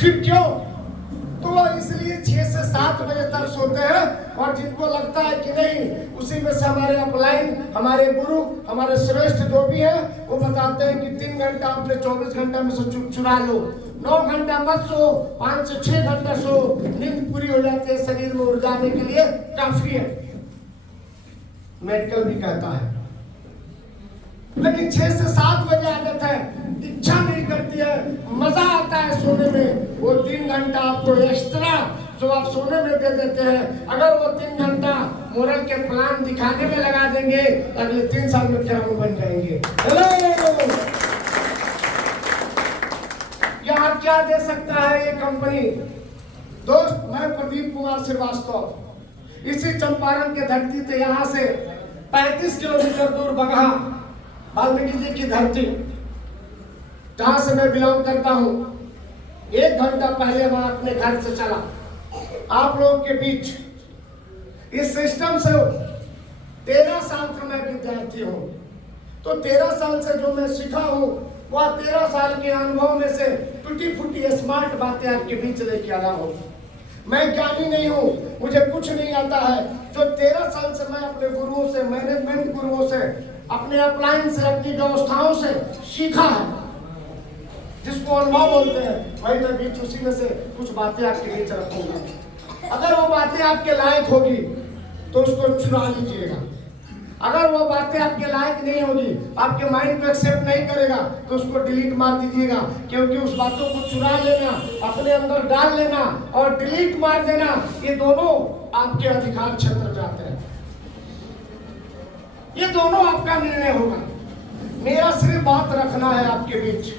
फिर क्यों? तो वो इसलिए 6 से 7 बजे तक सोते हैं। और जिनको लगता है कि नहीं, उसी में से हमारे अपलाइन, हमारे गुरु, हमारे श्रेष्ठ जो भी है, वो बताते हैं कि 3 घंटा अपने 24 घंटा में से चुरा लो, 9 घंटा मत सो, 5 से 6 घंटा सो, नींद पूरी हो जाती है, शरीर में ऊर्जा आने के लिए काफी है, मेडिकल भी कहता है। लेकिन 6 से 7 बजे आदत है, इच्छा नहीं करती है, मजा आता है सोने में, वो 3 घंटा आपको एक्स्ट्रा जो आप सोने में दे देते हैं, अगर वो 3 घंटा मोरल के प्लान दिखाने में लगा देंगे, अगले 3 साल में क्या बन जाएंगे। हेलो, यहाँ क्या दे सकता है ये कंपनी? दोस्त, मैं प्रदीप कुमार श्रीवास्तव, इसी चंपारण के धरती से यहाँ से 35 किलोमीटर दूर बगहा, वाल्मीकि जी की धरती, जहां से मैं बिलोंग करता हूं, 1 घंटा पहले मैं अपने घर से चला आप लोगों के बीच। इस सिस्टम से 13 साल का मैं विद्यार्थी हूं, तो 13 साल से जो मैं सीखा हूं, वह 13 साल के अनुभव में से टूटी फूटी स्मार्ट बातें आपके बीच लेके आया हूं। मैं ज्ञानी नहीं हूं, मुझे कुछ नहीं आता है। जो 13 साल से मैं अपने गुरुओं से, मैनेजमेंट गुरुओं से, अपने अपलाइन से, अपनी व्यवस्थाओं से सीखा है, जिसको अनुभव बोलते हैं, वही मैं बीच उसी में से कुछ बातें आपके बीच रखूंगा। अगर वो बातें आपके लायक होगी तो उसको चुरा लीजिएगा, अगर वो बातें आपके लायक नहीं होगी, आपके माइंड को एक्सेप्ट नहीं करेगा, तो उसको डिलीट मार दीजिएगा। क्योंकि उस बातों को चुरा लेना, अपने अंदर डाल लेना और डिलीट मार देना, ये दोनों आपके अधिकार क्षेत्र में आते हैं। ये दोनों आपका निर्णय होगा। मेरा सिर्फ बात रखना है आपके बीच।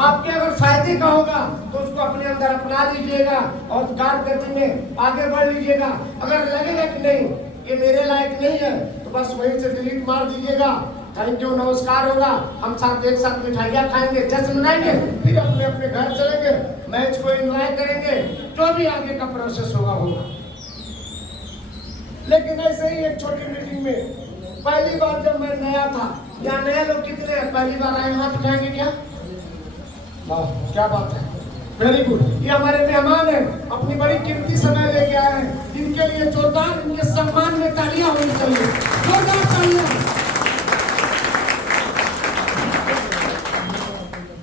आपके अगर फायदे का होगा तो उसको अपने अंदर अपना लीजिएगा और कारकर्दगी में आगे बढ़ लीजिएगा। अगर लगेगा कि नहीं ये मेरे लायक नहीं है, तो बस वहीं से डिलीट मार दीजिएगा। थैंक यू, नमस्कार होगा, हम साथ एक साथ मिठाइयाँ खाएंगे, जश्न मनाएंगे, फिर अपने अपने घर चलेंगे, मैच को एंजॉय करेंगे, जो भी आगे का प्रोसेस होगा। लेकिन ऐसे ही एक छोटी मीटिंग में पहली बार जब मैं नया था, यहाँ नए लोग कितने हैं? पहली बार आए, हाथ उठाएंगे क्या? वाह, क्या बात है, वेरी गुड। ये हमारे मेहमान हैं, अपनी बड़ी कीमती समय लेके आए हैं। इनके लिए जोरदार, इनके सम्मान में तालियां होनी चाहिए, जोरदार तालियां।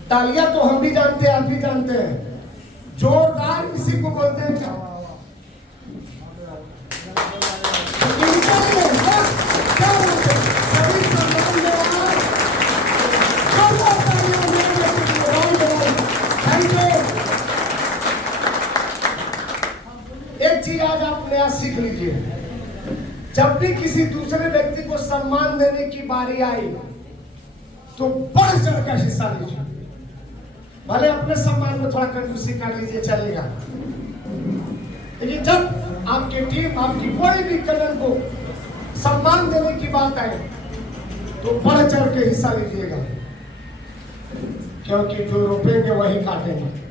तालियां तो हम भी जानते हैं, आप भी जानते हैं, जोरदार इसी को बोलते हैं क्या? एक चीज आज आप नया सीख लीजिए, जब भी किसी दूसरे व्यक्ति को सम्मान देने की बारी आई तो बढ़ चढ़ कर हिस्सा लीजिए। भले अपने सम्मान में थोड़ा कंजूसी कर लीजिए, चलेगा, लेकिन जब आपकी टीम, आपकी कोई भी कदम को सम्मान देने की बात आए तो बढ़ चढ़ के हिस्सा लीजिएगा, क्योंकि जो रोपेंगे वही काटेंगे।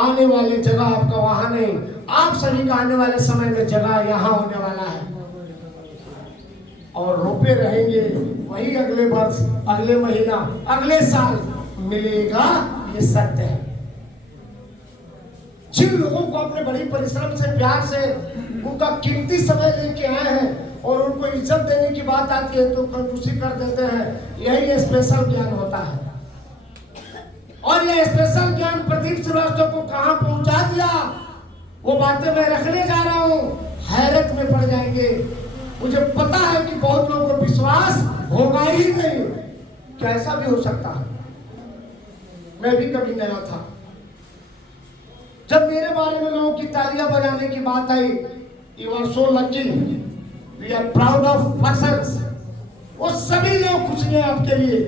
आने वाली जगह आपका वहां नहीं, आप सभी का आने वाले समय में जगह यहाँ होने वाला है, और रोपे रहेंगे वही अगले वर्ष, अगले महीना, अगले साल मिलेगा, ये सत्य है। जिन लोगों को अपने बड़ी परिश्रम से, प्यार से, उनका कीमती समय लेके आए हैं और उनको इज्जत देने की बात आती है तो कंजूसी कर देते हैं, यही स्पेशल ज्ञान होता है। और ये स्पेशल ज्ञान प्रदीप श्रीवास्तव को कहां पहुंचा दिया, वो बातें मैं रखने जा रहा हूं, हैरत में पड़ जाएंगे। मुझे पता है कि बहुत लोगों को विश्वास होगा ही नहीं, कैसा भी हो सकता है। मैं भी कभी नया था, जब मेरे बारे में लोगों की तालियां बजाने की बात आई, you are so lucky, we are proud of persons, वो सभी लोग खुश हैं आपके लिए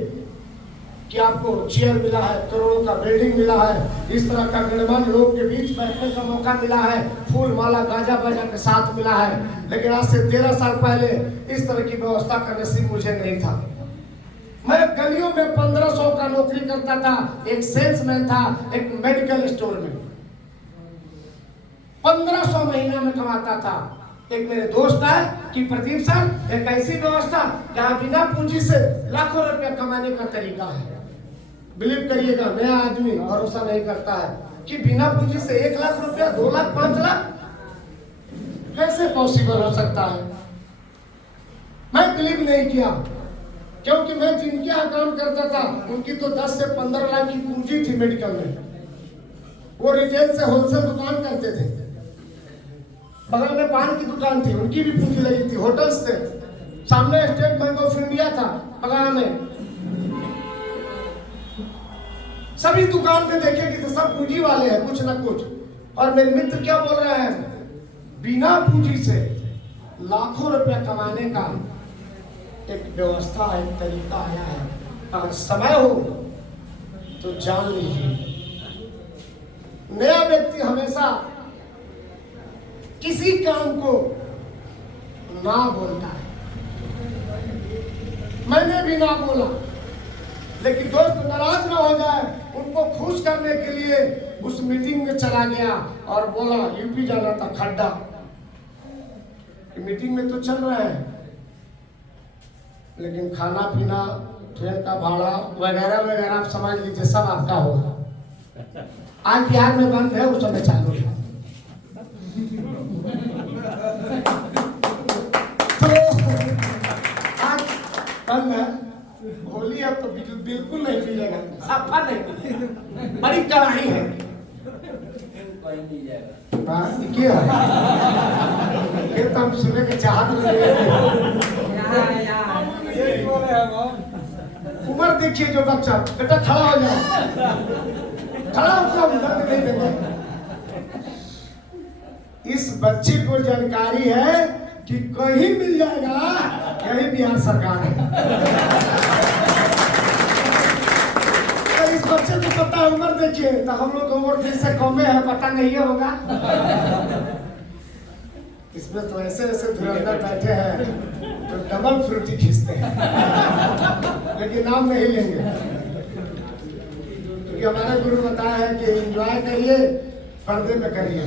कि आपको चेयर मिला है, करोड़ों का बिल्डिंग मिला है, इस तरह का गणमान्य लोग के बीच बैठने का मौका मिला है, फूल माला गाजा बाजा के साथ मिला है। लेकिन आज से 13 साल पहले इस तरह की व्यवस्था का नसीब मुझे नहीं था। मैं गलियों में 1500 का नौकरी करता था, एक सेल्समैन था एक मेडिकल स्टोर में, 1500 महीना में कमाता था। एक मेरे दोस्त है कि प्रदीप सर, एक ऐसी व्यवस्था जहां बिना पूंजी से लाखों रुपया कमाने का तरीका है। बिलीव करिएगा, नया आदमी भरोसा नहीं करता है कि बिना पूंजी से 1 लाख रुपया, 2 लाख, 5 लाख कैसे पॉसिबल हो सकता है। मैं बिलीव नहीं किया, क्योंकि मैं जिनके यहाँ काम करता था उनकी तो 10 से 15 लाख की पूंजी थी मेडिकल में। वो रिटेल से होलसेल दुकान करते थे, बगल में पान की दुकान थी, उनकी भी पूंजी लगी थी, होटल्स थे, सामने स्टेट बैंक ऑफ इंडिया था बगल में। सभी दुकान में देखेंगे तो सब पूंजी वाले हैं कुछ ना कुछ। और मेरे मित्र क्या बोल रहे हैं, बिना पूंजी से लाखों रुपया कमाने का एक व्यवस्था, एक तरीका आया है। अगर समय हो तो जान लीजिए। नया व्यक्ति हमेशा किसी काम को ना बोलता है। मैंने भी ना बोला, लेकिन दोस्त नाराज ना हो जाए, उनको खुश करने के लिए उस मीटिंग में चला गया और बोला यूपी जाना था, खड्डा। मीटिंग में तो चल रहा है, लेकिन खाना पीना, ट्रेन का भाड़ा वगैरह वगैरह आप समझ लीजिए सब आपका होगा। आज बिहार में बंद है, उस समय चालू है। तो आज बंद है, होली अब तो बिल्कुल नहीं मिलेगा, सफा नहीं, बड़ी कड़ाई है। क्या ये तो हम सुने के चाहत उम्र देखिए जो बच्चा, बेटा खड़ा हो जाए, खड़ा होकर दर्द नहीं देंगे। इस बच्चे को जानकारी है कि कहीं मिल जाएगा, यही बिहार सरकार है। तो इस बच्चे को पता है, उम्र देखिए, तो हम लोग उम्र 20 से कम है, पता नहीं होगा। इसमें तो ऐसे ऐसे धुरंधर बैठे हैं जो डबल फ्रूटी खींचते हैं, लेकिन नाम नहीं लेंगे, क्योंकि हमारा गुरु बताया है कि एंजॉय करिए, पर्दे में करिए।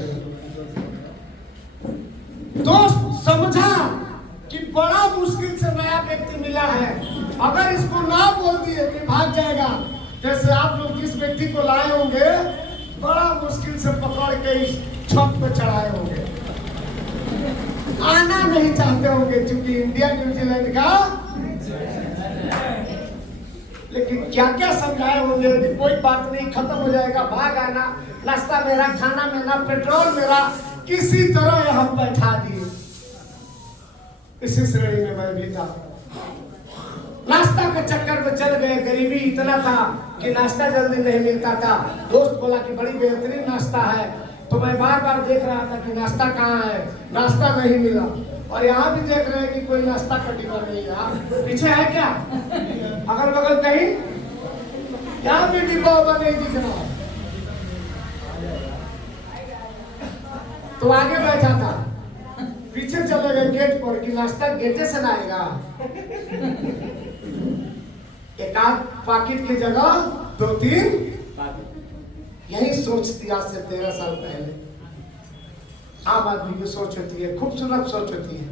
दोस्त समझा कि बड़ा मुश्किल से नया व्यक्ति मिला है, अगर इसको ना बोल दिए कि भाग जाएगा। जैसे आप लोग जिस व्यक्ति को लाए होंगे, बड़ा मुश्किल से पकड़ के इस छत पे चढ़ाए होंगे, आना नहीं चाहते होंगे, क्योंकि इंडिया न्यूजीलैंड का। लेकिन क्या क्या समझाए होंगे कि कोई बात नहीं, खत्म हो जाएगा, भाग आना, नाश्ता मेरा, खाना मेरा, पेट्रोल मेरा, किसी तरह यहाँ बैठा दिए। इसी श्रेणी में मैं भी था। नाश्ता के चक्कर में चल गए, गरीबी इतना था कि नाश्ता जल्दी नहीं मिलता था। दोस्त बोला कि बड़ी बेहतरीन नाश्ता है, तो मैं बार बार देख रहा था कि नाश्ता कहाँ है, नाश्ता नहीं मिला। और यहाँ भी देख रहे हैं कि कोई नाश्ता का डिब्बा नहीं है। पीछे है क्या, अगल बगल कहीं, यहाँ भी डिब्बा होगा नहीं दिख रहा। तो आगे बैठा था, पीछे चले गए गेट पर कि नाश्ता गेटे से ना आएगा। एक आध पाकिट की जगह 2-3 यही सोच थी आज से 13 साल पहले। आम आदमी की सोच होती है, खूबसूरत सोच होती है।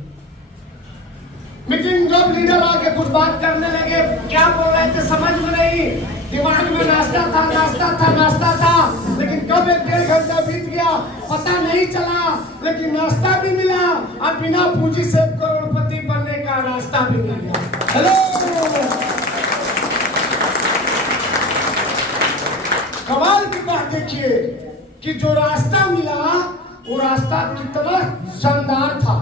मीटिंग जब लीडर आके कुछ बात करने लगे, क्या बोल रहे थे समझ में नहीं, दिमाग में नाश्ता था, नाश्ता था, नाश्ता था, लेकिन कब 1-1.5 घंटा बीत गया पता नहीं चला। लेकिन नाश्ता भी मिला और बिना पूंजी से करोड़पति बनने का रास्ता भी मिल गया। हेलो, कमाल की बात देखिए कि जो रास्ता मिला वो रास्ता कितना शानदार था,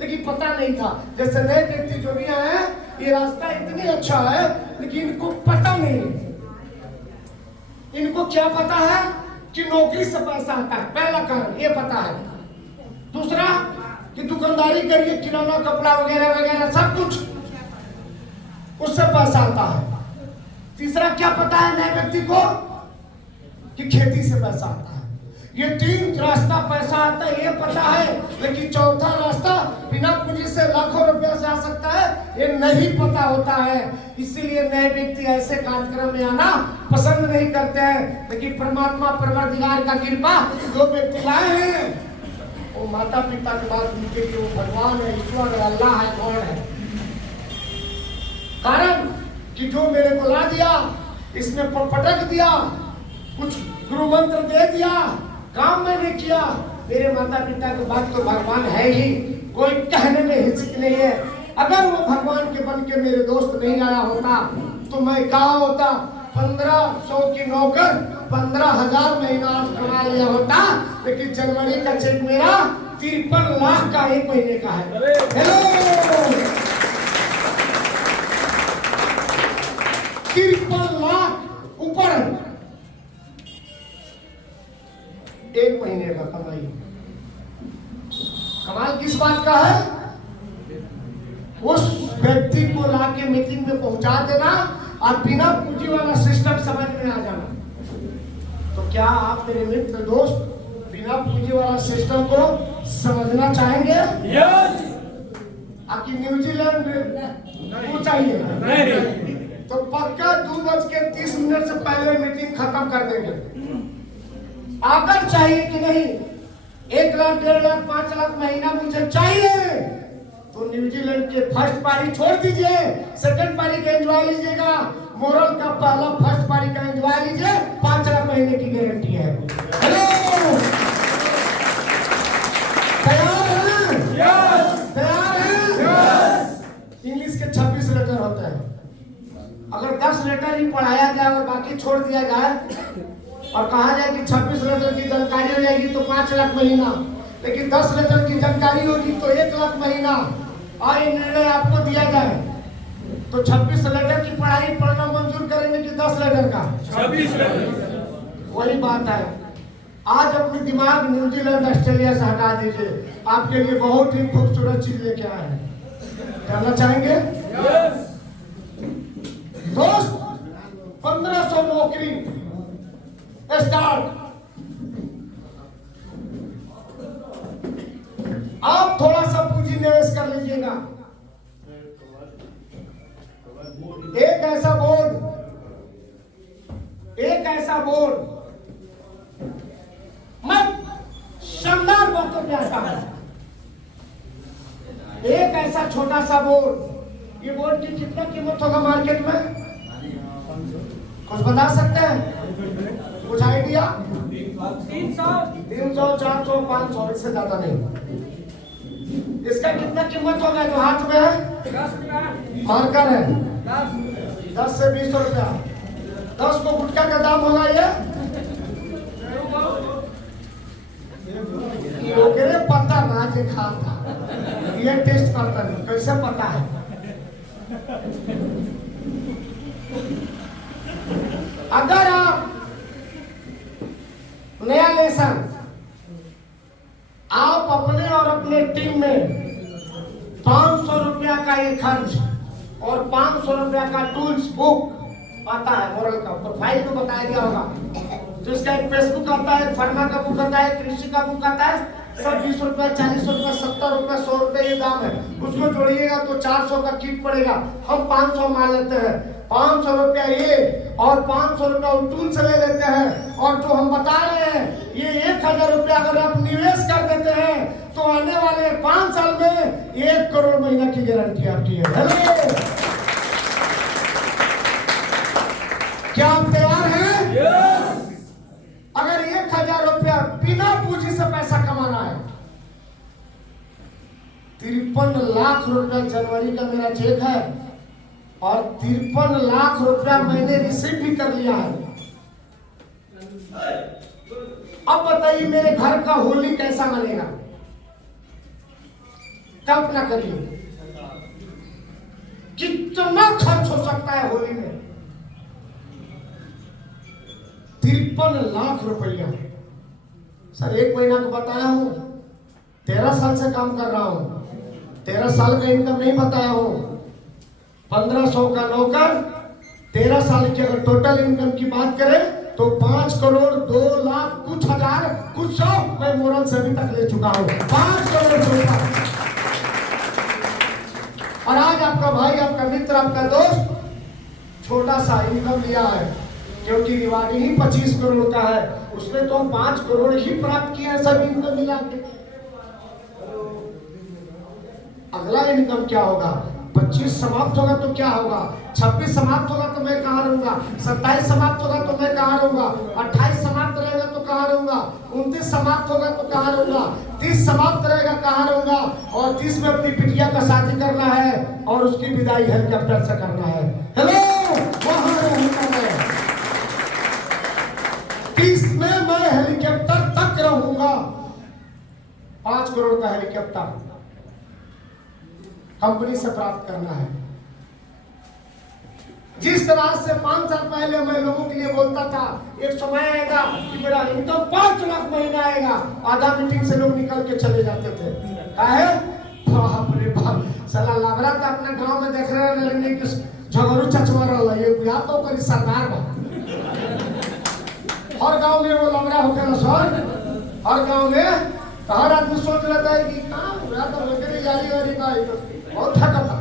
लेकिन पता नहीं था। जैसे नए व्यक्ति जो भी आए, ये रास्ता इतनी अच्छा है, लेकिन इनको पता नहीं। इनको क्या पता है कि नौकरी से पैसा आता है, पहला कारण ये पता है। दूसरा कि दुकानदारी करिए, किराना, कपड़ा वगैरह वगैरह सब कुछ, उससे पैसा आता है। तीसरा क्या पता है नए व्यक्ति को कि खेती से पैसा आता है। ये 3 रास्ता पैसा आता है ये पता है, लेकिन चौथा रास्ता बिना पूंजी से लाखों रुपया से आ सकता है, ये नहीं पता होता है। इसीलिए नए व्यक्ति ऐसे कार्यक्रम में आना पसंद नहीं करते हैं। लेकिन परमात्मा परवरदिगार का कृपा, जो व्यक्ति लाए हैं वो माता पिता के बाद उनके लिए वो भगवान है, ईश्वर है, अल्लाह है, कौन है। कारण कि जो मेरे को ला दिया इसने पटक दिया, कुछ गुरु मंत्र दे दिया, काम मैंने किया। मेरे माता पिता के बाद तो भगवान है ही, कोई कहने में हिचक नहीं है। अगर वो भगवान के बन के मेरे दोस्त नहीं आया होता तो मैं कहा होता 1500 की नौकर 15,000 महीना कमा लिया होता। लेकिन जनवरी का चेक मेरा 53 लाख का 1 महीने का है। हेलो, 53 लाख ऊपर 1 महीने का कमाई। कमाल किस बात का है? उस व्यक्ति को लाके मीटिंग में पहुंचा देना और बिना पूंजी वाला सिस्टम समझ में आ जाना। तो क्या आप मेरे मित्र दोस्त बिना पूंजी वाला सिस्टम को समझना चाहेंगे? यस। आपकी न्यूजीलैंड को चाहिए तो पक्का 2:30 से पहले मीटिंग खत्म कर देंगे। आकर चाहिए कि नहीं? 1 लाख, 1.5 लाख, 5 लाख महीना मुझे चाहिए तो न्यूजीलैंड के फर्स्ट पारी छोड़ दीजिए, सेकंड पारी का एंजॉय लीजिएगा। मोरल का पहला फर्स्ट पारी का एंजॉय लीजिए, 5 लाख महीने की गारंटी है। हेलो, तैयार हैं? यस। तैयार हैं? यस। इंग्लिश के 26 लेटर होते हैं। अगर 10 लेटर ही पढ़ाया जाए और बाकी छोड़ दिया जाए और कहा जाए कि 26 लेटर की जानकारी हो जाएगी तो 5 लाख महीना, लेकिन 10 लेटर की जानकारी होगी तो 1 लाख महीना, और ये निर्णय आपको दिया जाए तो 26 लेटर की पढ़ाई पढ़ना मंजूर करेंगे कि 10 लेटर का? 26 लेटर। वही बात है। आज अपने दिमाग न्यूजीलैंड ऑस्ट्रेलिया से हटा दीजिए, आपके लिए बहुत ही खूबसूरत चीज लेके आए हैं। जानना चाहेंगे? दोस्त, 1500 नौकरी स्टार्ट। आप थोड़ा सा पूंजी निवेश कर लीजिएगा। एक ऐसा बोर्ड मैं शानदार बातों पे आता हूं। एक ऐसा छोटा सा बोर्ड, ये बोर्ड की कितना कीमत होगा मार्केट में? कुछ बता सकते हैं? कुछ आइडिया? 300, 400, 500, इससे ज्यादा नहीं। इसका कितना कीमत होगा जो हाथ में है? मार्कर है 10 से 20 रुपया। 10 को गुटखा का दाम होगा ये। ओकरे पता ना जे खाता ये टेस्ट करता नहीं, कैसे पता है? अगर आप नया लेसन आप अपने और अपने टीम में 500 रुपया का ये खर्च और 500 रुपया का टूल्स बुक आता है, मोरल का प्रोफाइल को बताया गया होगा, जिसका एक फेसबुक आता है, फर्मा का बुक आता है, कृषि का बुक आता है, सब 20 रुपया, 40 रुपया, 70 रुपया, 100 रुपया ये दाम है। उसको जोड़िएगा तो 400 का किट पड़ेगा। हम 500 मान लेते हैं, 500 रुपया ये और 500 रुपया टूल से ले लेते हैं। और जो हम बता रहे हैं ये 1000 रुपया अगर आप निवेश कर देते हैं तो आने वाले 5 साल में 1 करोड़ महीना की गारंटी आपकी है। हेलो, क्या आप तैयार हैं? अगर 1000 रुपया बिना पूंजी से पैसा कमाना है, 53 लाख रुपया जनवरी का मेरा चेक है और 53 लाख रुपया मैंने रिसीव भी कर लिया है। अब बताइए मेरे घर का होली कैसा मनेगा? कल्पना करिए कितना खर्च हो सकता है होली में। 53 लाख रुपया। सर 1 महीना को बताया हूं, 13 साल से काम कर रहा हूं, 13 साल का इनकम नहीं बताया हूं। 1500 का नौकर, 13 साल की अगर टोटल इनकम की बात करें तो 5 करोड़ 2 लाख कुछ हजार कुछ सौ मैं मोरल से अभी तक ले चुका हूं। 5 करोड़ रुपया। और आज आपका भाई, आपका मित्र, आपका दोस्त छोटा सा इनकम लिया है, क्योंकि रिवार्ड ही 25 करोड़ का है, उसमें तो 5 करोड़ ही प्राप्त किया है सब इनकम मिला के। अगला इनकम क्या होगा? 25 समाप्त होगा तो क्या होगा, 26 समाप्त होगा तो मैं कहाँ रहूंगा, 27 समाप्त होगा तो मैं कहाँ रहूंगा, 28 समाप्त रहेगा तो कहाँ रहूंगा, 29 समाप्त होगा तो कहाँ रहूंगा, 30 समाप्त रहेगा कहाँ रहूंगा, और 30 में अपनी बिटिया का शादी करना है और उसकी विदाई हेलीकॉप्टर से करना है। हेलो, वहां रहूंगा मैं। 30 में मैं हेलीकॉप्टर तक रहूंगा। 5 करोड़ का हेलीकॉप्टर कंपनी से प्राप्त करना है। जिस तरह से 5 साल पहले मैं लोगों के लिए बोलता था, एक समय आएगा कि मेरा इनकम 5 लाख महीना आएगा, आधा मीटिंग से लोग निकल के चले जाते थे। काहे? बाप रे बाप, साला लाभरा तो अपना गांव में देख रहे हैं कि झगड़ू चचवा रहा है, ये या तो करी सरदार बा। हर गांव में वो लाभरा होके ना सर, हर गांव में तो हर आदमी सोच लेता है कि कहाँ हो रहा था वगैरह यारी वारी का बहुत थका।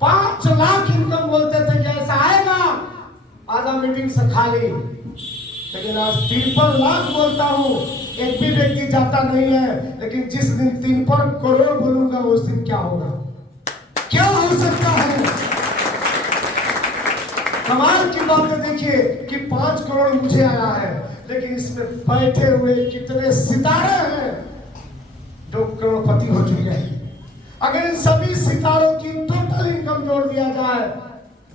5 लाख इनकम बोलते थे कि ऐसा आएगा, आधा मीटिंग से खाली। लेकिन आज 53 लाख बोलता हूँ, एक भी व्यक्ति जाता नहीं है। लेकिन जिस दिन 53 करोड़ बोलूंगा उस दिन क्या होगा, क्या हो सकता है। कमाल की बात है, देखिए कि 5 करोड़ मुझे आया है, लेकिन इसमें बैठे हुए कितने सितारे हैं जो करोड़पति हो चुके हैं। अगर इन सभी सितारों की टोटल इनकम जोड़ दिया जाए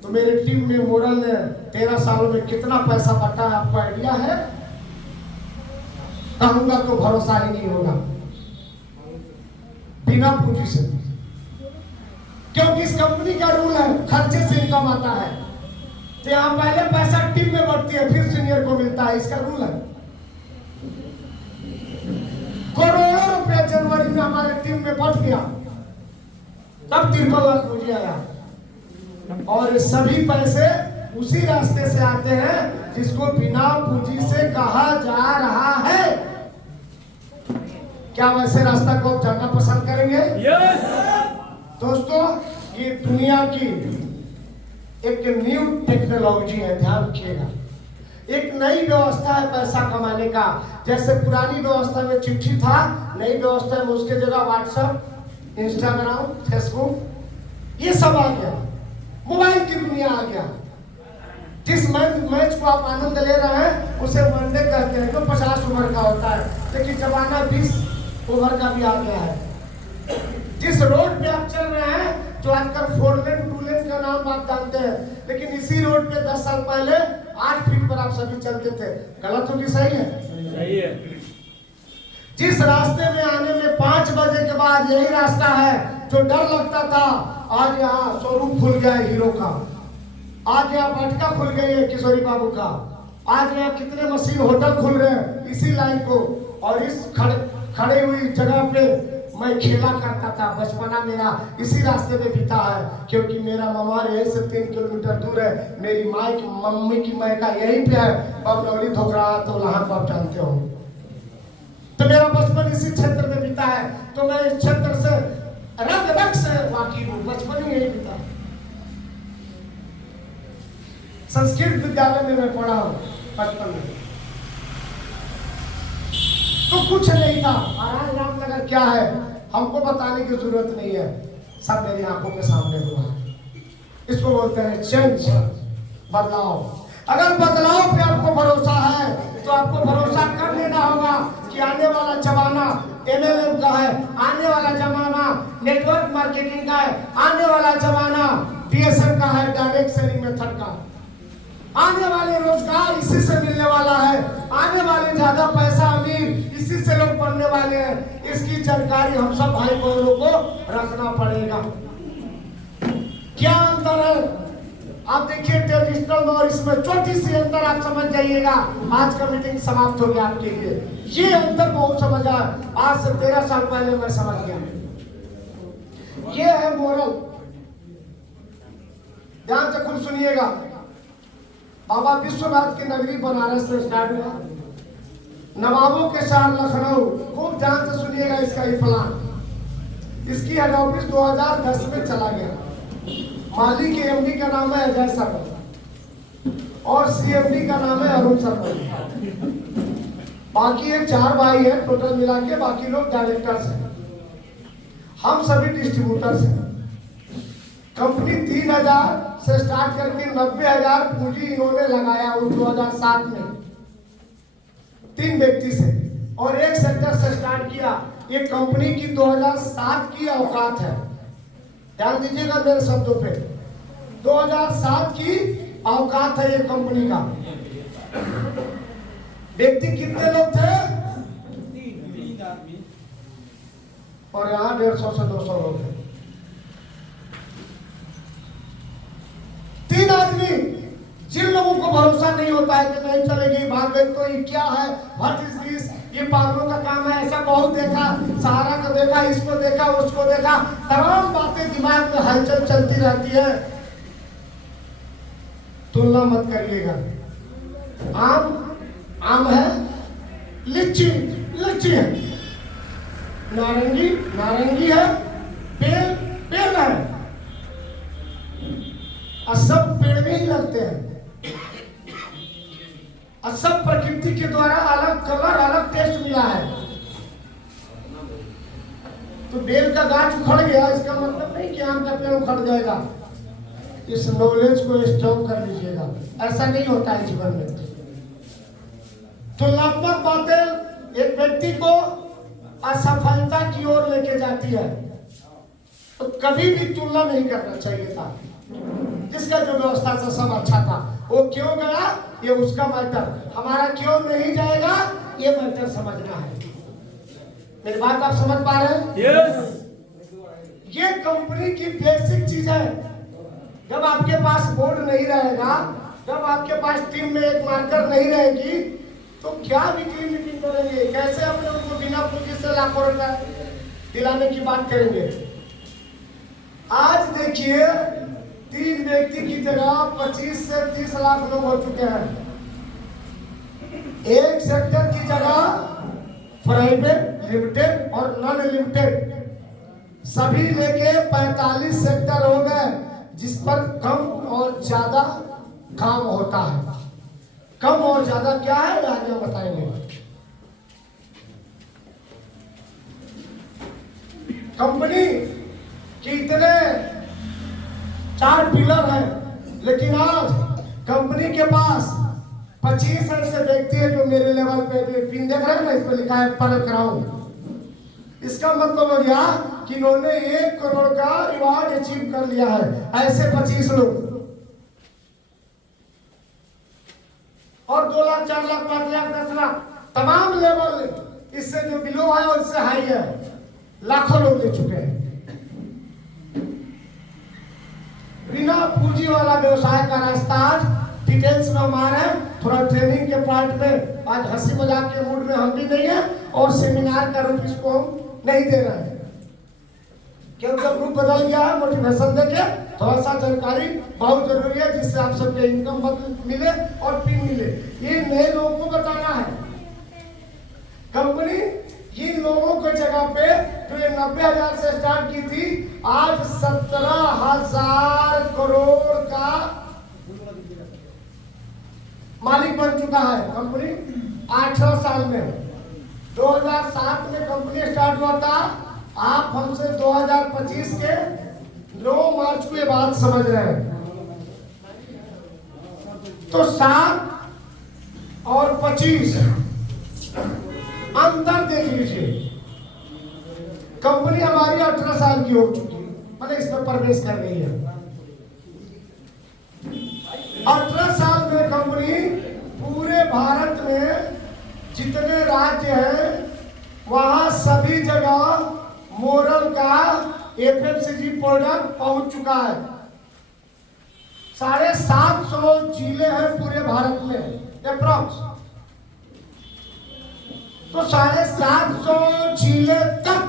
तो मेरे टीम में मोरल ने 13 सालों में कितना पैसा बटा है, आपको आइडिया है? कहूंगा तो भरोसा ही नहीं होगा, बिना पूंजी से। क्योंकि इस कंपनी का रूल है, खर्चे से इनकम आता है। तो यहाँ पहले पैसा टीम में बढ़ती है, फिर सीनियर को मिलता है, इसका रूल है। करोड़ों रुपए जनवरी में हमारे टीम में बढ़ गया, तब 53 लाख मुझे आया। और सभी पैसे उसी रास्ते से आते हैं जिसको बिना पूंजी से कहा जा रहा है। क्या वैसे रास्ता को आप जानना पसंद करेंगे? यस। दोस्तों, ये दुनिया की एक न्यू टेक्नोलॉजी है, ध्यान रखिएगा। एक नई व्यवस्था है पैसा कमाने का। जैसे पुरानी व्यवस्था में चिट्ठी था, नई व्यवस्था में उसके जगह व्हाट्सएप, इंस्टाग्राम, फेसबुक ये सब आ गया, मोबाइल की दुनिया आ गया। जिस मैच को आप आनंद ले रहे हैं उसे वनडे कहते हैं, जो 50 ओवर का होता है, लेकिन जमाना 20 ओवर का भी आ गया है। जिस रोड पे आप चल रहे हैं, जो आजकल 4 लेन 2 लेन का नाम आप जानते हैं, लेकिन इसी रोड पे 10 साल पहले 8 फीट पर आप सभी चलते थे। गलत हो कि सही है? सही है। जिस रास्ते में आने में 5 बजे के बाद यही रास्ता है जो डर लगता था, आज यहाँ शोरूम खुल गया है हीरो का, आज यहाँ बैठका खुल गई है किशोरी बाबू का, आज यहाँ कितने मशीन होटल खुल रहे हैं इसी लाइन को। और इस खड़े हुई जगह पे मैं खेला करता था, बचपना मेरा इसी रास्ते में बीता है, क्योंकि मेरा ममार यहीं से 3 किलोमीटर दूर है। मेरी माँ की मम्मी की मायका यहीं पे है, बबलौली धोकरा, तो लहान आप जानते हो। तो मेरा बचपन इसी क्षेत्र में बीता है, तो मैं इस क्षेत्र से रग रग से वाकिफ हूँ, बचपन ही यही बीता। संस्कृत विद्यालय में मैं पढ़ा हूँ बचपन में, तो कुछ नहीं था। आराम रामनगर क्या है हमको बताने की जरूरत नहीं है, सब मेरी आंखों के सामने हुआ है। इसको बोलते हैं चेंज, बदलाव। अगर बदलाव पे आपको भरोसा है तो आपको भरोसा कर लेना होगा कि आने वाला जमाना MLM का है, आने वाला जमाना नेटवर्क मार्केटिंग का है, आने वाला जमाना DSM का है, डायरेक्ट सेलिंग मेथड का। आने वाले रोजगार इसी से मिलने वाला है, आने वाले ज्यादा पैसा अमीर इसी से लोग बनने वाले हैं। इसकी जानकारी हम सब भाई बहनों को रखना पड़ेगा। क्या अंतर है आप देखिए ट्रेडिशनल और इसमें छोटी सी अंतर आप समझ जाइएगा। आज का मीटिंग समाप्त हो गया आपके लिए, ये अंतर बहुत समझ आया। आज से 13 साल पहले मैं समझ गया। ये है मोरल, ध्यान से खुद सुनिएगा। बाबा विश्वनाथ की नगरी बनारस से स्टार्ट हुआ, नवाबों के शहर लखनऊ, खूब ध्यान से सुनिएगा इसका ये प्लान। इसकी हेड ऑफिस 2010 में चला गया। माली के MD का नाम है अजय शर्मा और CMD का नाम है अरुण शर्मा। बाकी ये 4 भाई है टोटल मिला के, बाकी लोग डायरेक्टर्स हैं। हम सभी डिस्ट्रीब्यूटर्स हैं। कंपनी 3,000 से स्टार्ट करके 90,000 पूंजी इन्होंने लगाया वो 2007 में 3 व्यक्ति से, और एक सेक्टर से स्टार्ट किया। ये कंपनी की 2007 की औकात है, ध्यान दीजिएगा मेरे शब्दों पे। 2007 की औकात है ये कंपनी का। व्यक्ति कितने लोग थे? 3 आदमी, और यहाँ 150 से 200 लोग हैं। 3 आदमी, जिन लोगों को भरोसा नहीं होता है कि नहीं चलेगी, भाग गई तो ये क्या है, व्हाट इज दिस, ये पागलों का काम है, ऐसा बहुत देखा, सहारा को देखा, इसको देखा, उसको देखा, तमाम बातें दिमाग में हलचल चलती रहती है। तुलना मत करिएगा। आम है, लीची है, नारंगी है, पेड़ है, और सब पेड़ में ही लगते हैं, और सब प्रकृति के द्वारा अलग कलर, अलग टेस्ट मिला है। तो बेल का गाछ उखड़ गया, इसका मतलब नहीं कि आम का पेड़ उखड़ जाएगा। इस नॉलेज को स्ट्रॉन्ग कर लीजिएगा, ऐसा नहीं होता है जीवन में। तुलनात्मक बातें एक व्यक्ति को असफलता की ओर लेके जाती है, तो कभी भी तुलना नहीं करना चाहिए था। जिसका जो व्यवस्था से सब अच्छा था, वो क्यों गया ये उसका मैटर, हमारा क्यों नहीं जाएगा ये मैटर समझना है। मेरी बात आप समझ पा रहे हैं? yes. ये कंपनी की बेसिक चीज है। जब आपके पास बोर्ड नहीं रहेगा, जब आपके पास टीम में एक मार्कर नहीं रहेगी, तो क्या बिक्री मीटिंग करेंगे, कैसे अपने उनको बिना पूंजी से लाखों रुपए दिलाने की बात करेंगे। आज देखिए 3 व्यक्ति की जगह 25 से 30 लाख लोग हो चुके हैं। एक सेक्टर की जगह प्राइवेट, लिमिटेड और नॉन लिमिटेड सभी लेके 45 सेक्टर हो गए, जिस पर कम और ज्यादा काम होता है। कम और ज्यादा क्या है आगे बताएंगे। कंपनी के इतने 4 पिलर है, लेकिन आज कंपनी के पास 25 ऐसे व्यक्ति है जो मेरे लेवल पे पिन देख रहे हैं ना, इस पर लिखा है पर क्राउन। इसका मतलब हो गया कि इन्होंने 1 करोड़ का रिवार्ड अचीव कर लिया है। ऐसे 25 लोग, और 2 लाख, 4 लाख, 5 लाख, 10 लाख, तमाम लेवल इससे जो बिलो है और इससे हाई है, लाखों लोग ले चुके हैं। बिना पूंजी वाला व्यवसाय का रास्ता आज डिटेल्स में हमारे थोड़ा ट्रेनिंग के पार्ट में, आज हंसी मजाक के मूड में हम भी नहीं है, और सेमिनार का रूप इसको हम नहीं दे रहे हैं, क्योंकि रूप बदल गया है। मोटिवेशन देके थोड़ा सा जानकारी बहुत जरूरी है, जिससे आप सबके इनकम मिले और पिन मिले। ये नए लोगों को बताना है। कंपनी इन लोगों के जगह पे जो ये 90,000 से स्टार्ट की थी, आज 17,000 करोड़ का मालिक बन चुका है कंपनी 18 साल में। 2007 में कंपनी स्टार्ट हुआ था, आप हमसे 2025 के 9 मार्च को ये बात समझ रहे हैं। तो 7 और 25 अंतर देख लीजिए। कंपनी हमारी 18 साल की हो चुकी है, मतलब इसमें प्रवेश कर गई है। 18 साल में कंपनी पूरे भारत में जितने राज्य हैं वहां सभी जगह मोरल का एफएमसीजी प्रोडक्ट पहुंच चुका है। 750 जिले हैं पूरे भारत में अप्रॉक्स। तो 750 जिले तक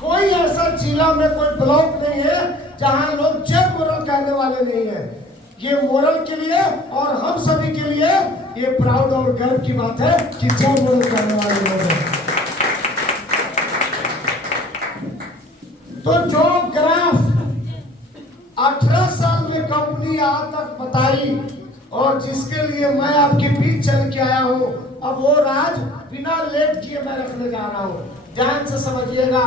कोई ऐसा जिला में कोई ब्लॉक नहीं है जहां लोग जय मोरल कहने वाले नहीं है। ये मोरल के लिए और हम सभी के लिए ये प्राउड और गर्व की बात है कि जय मोरल कहने वाले लोग हैं। तो जो ग्राफ 18 साल में कंपनी आज तक बताई और जिसके लिए मैं आपके बीच चल के आया हूं, अब वो राज बिना लेट किए मैं रखने जा रहा हूं। ध्यान से समझिएगा।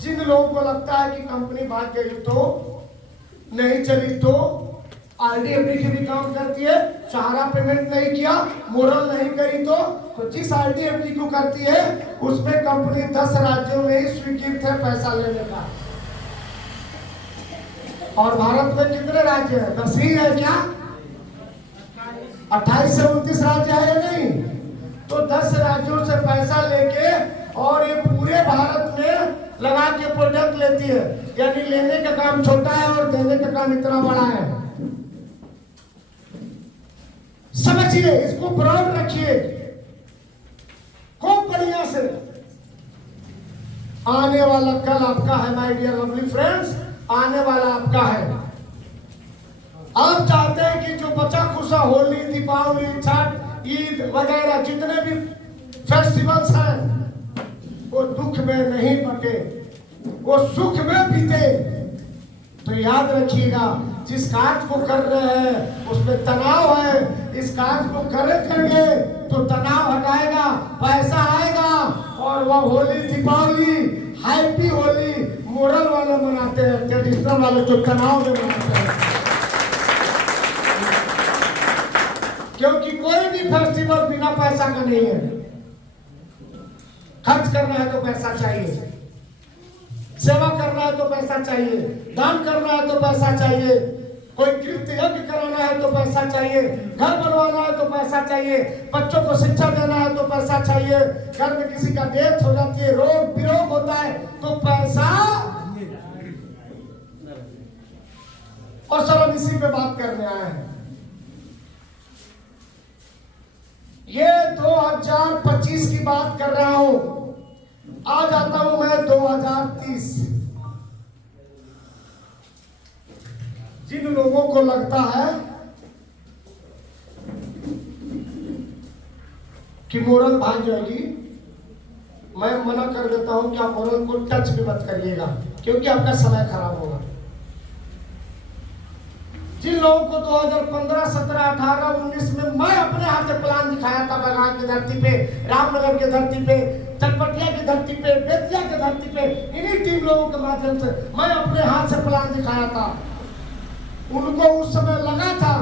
जिन लोगों को लगता है कि कंपनी भाग गई तो नहीं चली तो आरडीएफडी की भी काम करती है, सहारा पेमेंट नहीं किया, मोरल नहीं करी तो जिस आरडीएफडी को करती है उसमें कंपनी 10 राज्यों में ही स्वीकृत है पैसा लेने का। और भारत में कितने राज्य है? 10 ही है क्या? 28 से 29 राज्य है या नहीं? तो 10 राज्यों से पैसा लेके और ये पूरे भारत में लगा के प्रोडक्ट लेती है, यानी लेने का काम छोटा है और देने का काम इतना बड़ा है। समझिए, इसको ब्रॉड रखिए खूब बढ़िया से। आने वाला कल आपका है माय डियर लवली फ्रेंड्स, आने वाला आपका है। आप चाहते हैं कि जो बचा खुशा होली, दीपावली, छठ, ईद वगैरह जितने भी फेस्टिवल्स हैं वो दुख में नहीं बटे, वो सुख में बीते। तो याद रखिएगा, जिस कार्य को कर रहे हैं उसमें तनाव है, इस कार्य को करेंगे तो तनाव हटाएगा, पैसा आएगा और वह होली, दीपावली, हैप्पी होली मोरल वाले मनाते हैं, ट्रेडिशनल वाले जो तनाव में मनाते हैं। क्योंकि कोई भी फेस्टिवल बिना पैसा का नहीं है। खर्च करना है तो पैसा चाहिए, सेवा करना है तो पैसा चाहिए, दान करना है तो पैसा चाहिए, कोई कृत्य यज्ञ कराना है तो पैसा चाहिए, घर बनवाना है तो पैसा चाहिए, बच्चों को शिक्षा देना है तो पैसा चाहिए, घर में किसी का डेथ हो जाती है, रोग विरोग होता है तो पैसा। और सर हम इसी पे बात करने आए हैं। ये 2025 की बात कर रहा हूं, आ जाता हूं मैं 2030। जिन लोगों को लगता है कि मोरल भाग जाएगी, मैं मना कर देता हूं कि आप मोरल को टच भी मत करिएगा, क्योंकि आपका समय खराब होगा। जिन लोगों को 2015, 17, 18, 19 में मैं अपने हाथ से प्लान दिखाया था, बगान की धरती पे, रामनगर की धरती पे, चनपटिया की धरती पे, बेतिया की धरती पे, इन्हीं टीम लोगों के माध्यम से मैं अपने हाथ से प्लान दिखाया था। उनको उस समय लगा था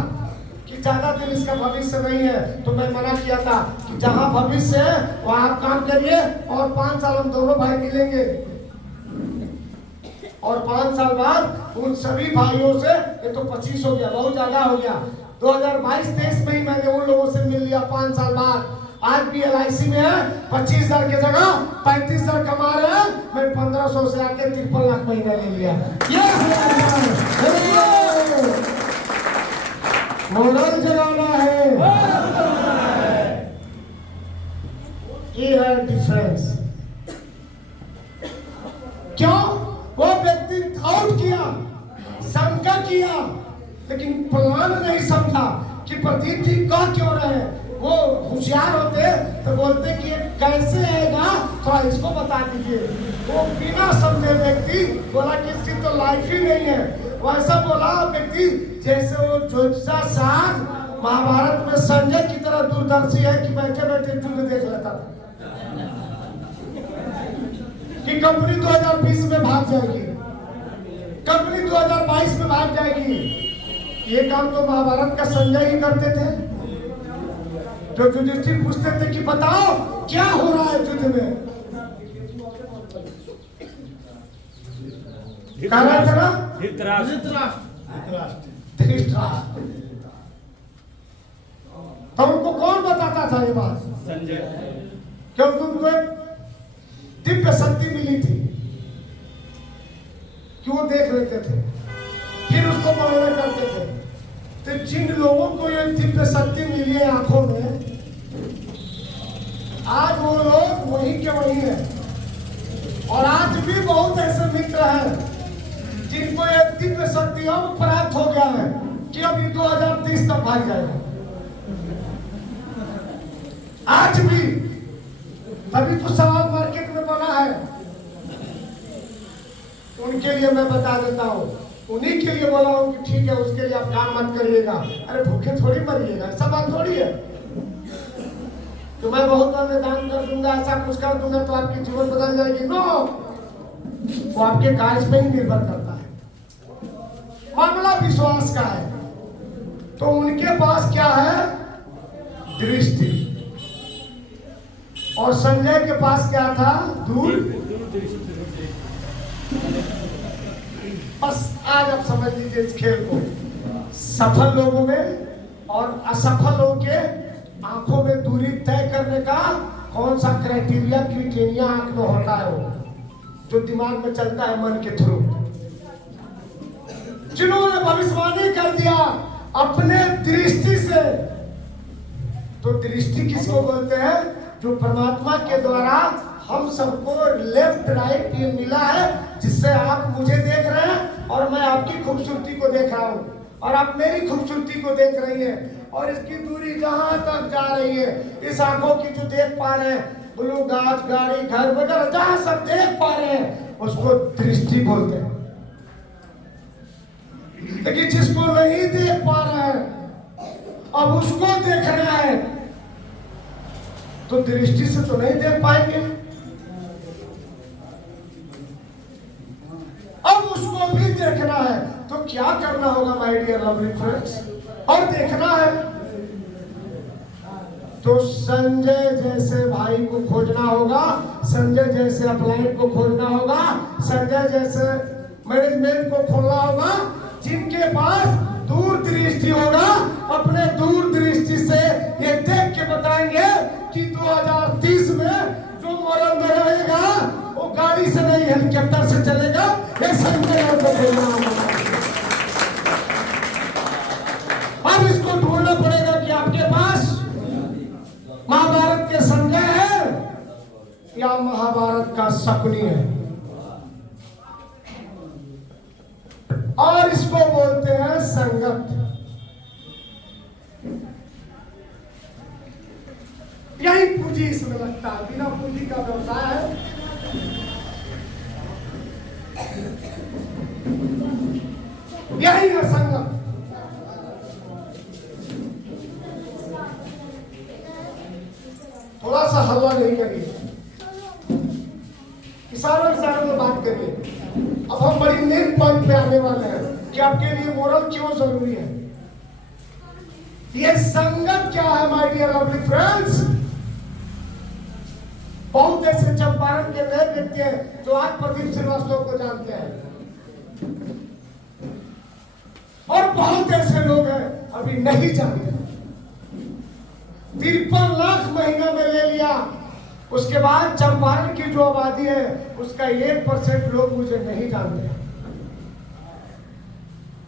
कि ज्यादा दिन इसका भविष्य नहीं है, तो मैं मना किया था कि जहां भविष्य है वहां आप काम करिए और 5 साल हम दोनों भाई मिलेंगे। और 5 साल बाद उन सभी भाइयों से, ये तो 25 हो गया, बहुत ज्यादा हो गया, 2022-23 में ही मैंने उन लोगों से मिल लिया 5 साल बाद। आज भी LIC में है, 25,000 की जगह 35,000 कमा रहे हैं, मैं 1500 से आके 53 लाख महीना ले लिया। मोरल जगाना है, ये है डिफरेंस। क्यों? वो व्यक्ति डाउट किया, शंका किया, लेकिन प्लान नहीं समझा कि प्रदीप जी कह क्यों रहे। वो होशियार होते तो बोलते कि ये कैसे आएगा, थोड़ा इसको बता दीजिए। वो बिना समझे व्यक्ति बोला कि इसकी तो लाइफ ही नहीं है। वैसा बोला व्यक्ति जैसे वो ज्योतिषा साध महाभारत में संजय की तरह दूरदर्शी है कि बैठे बैठे युद्ध देख लेता था कि कंपनी 2020 में भाग जाएगी, कंपनी 2022 में भाग जाएगी। ये काम तो महाभारत का संजय ही करते थे। जो युधिष्ठिर पूछते थे कि बताओ क्या हो रहा है युद्ध में, कह रहा था ना धृतराष्ट्र। तो उनको कौन बताता था ये बात? संजय। क्योंकि उनको एक दिव्य शक्ति मिली थी कि वो देख लेते थे, फिर उसको पालना करते थे। तो जिन लोगों को ये दिव्य शक्ति मिली है आंखों में, आज वो लोग वही के वही हैं। और आज भी बहुत ऐसे मित्र हैं जिनको ये दिव्य शक्ति अब प्राप्त हो गया है कि अभी 2030 तक भाग जाएगा। आज भी, तभी तो सवाल मार्केट में बना है। उनके लिए मैं बता देता हूँ, उन्हीं के लिए बोला हूँ कि ठीक है उसके लिए आप काम मत करिएगा। अरे भूखे थोड़ी मरिएगा, ऐसा बात थोड़ी है। तो मैं बहुत अन्य दान कर दूंगा, ऐसा कुछ कर दूंगा तो आपकी जीवन बदल जाएगी। नो, वो आपके कार्य पे ही निर्भर करता है। मामला विश्वास का है। तो उनके पास क्या है? दृष्टि। और संजय के पास क्या था? दूर। बस आज आप समझ लीजिए इस खेल को। सफल लोगों में और असफल लोगों के आंखों में दूरी तय करने का कौन सा क्राइटेरिया आंख में होता है? वो जो दिमाग में चलता है मन के थ्रू। जिन्होंने भविष्यवाणी कर दिया अपने दृष्टि से, तो दृष्टि किसको बोलते हैं? जो परमात्मा के द्वारा हम सबको लेफ्ट राइट ये मिला है, जिससे आप मुझे देख रहे हैं और मैं आपकी खूबसूरती को देख रहा हूं और आप मेरी खूबसूरती को देख रही हैं। और इसकी दूरी जहां तक जा रही है, इस आंखों की जो देख पा रहे हैं, ब्लू गाछ, गाड़ी, घर वगैरह जहां सब देख पा रहे हैं, उसको दृष्टि बोलते हैं। लेकिन जिसको नहीं देख पा रहे हैं, अब उसको देखना है, तो दृष्टि से तो नहीं देख पाएंगे। अब उसको भी देखना है, तो क्या करना होगा माय डियर लवली फ्रेंड्स? और देखना है तो संजय जैसे भाई को खोजना होगा, संजय जैसे अपलाइन को खोजना होगा, संजय जैसे मैनेजमेंट को खोलना होगा, जिनके पास दूर दृष्टि होगा। अपने दूर दृष्टि से ये देख के बताएंगे कि 2030 में जो मोरल में रहेगा वो गाड़ी से नहीं हेलीकॉप्टर से चलेगा। ये संजय को खोलना होगा। अब इसको ढूंढना पड़ेगा कि आपके पास महाभारत के संजय है या महाभारत का शकुनी है। और इसको बोलते हैं संगत। यही पूंजी इसमें लगता है, बिना पूंजी का व्यवसाय है। यही है संगत। थोड़ा सा हल्ला नहीं करिए, इशारों में बात करिए। अब हम बड़ी मेन पॉइंट पे आने वाले हैं कि आपके लिए मोरल क्यों जरूरी है। ये संगत क्या है माय डियर लवली फ्रेंड्स? बहुत ऐसे चंपारण के नए व्यक्ति हैं जो आज प्रदीप श्रीवास्तव को जानते हैं, और बहुत ऐसे लोग हैं अभी नहीं जानते। 53 लाख महीना में ले लिया, उसके बाद चंपारण की जो आबादी है उसका 1% लोग मुझे नहीं जानते।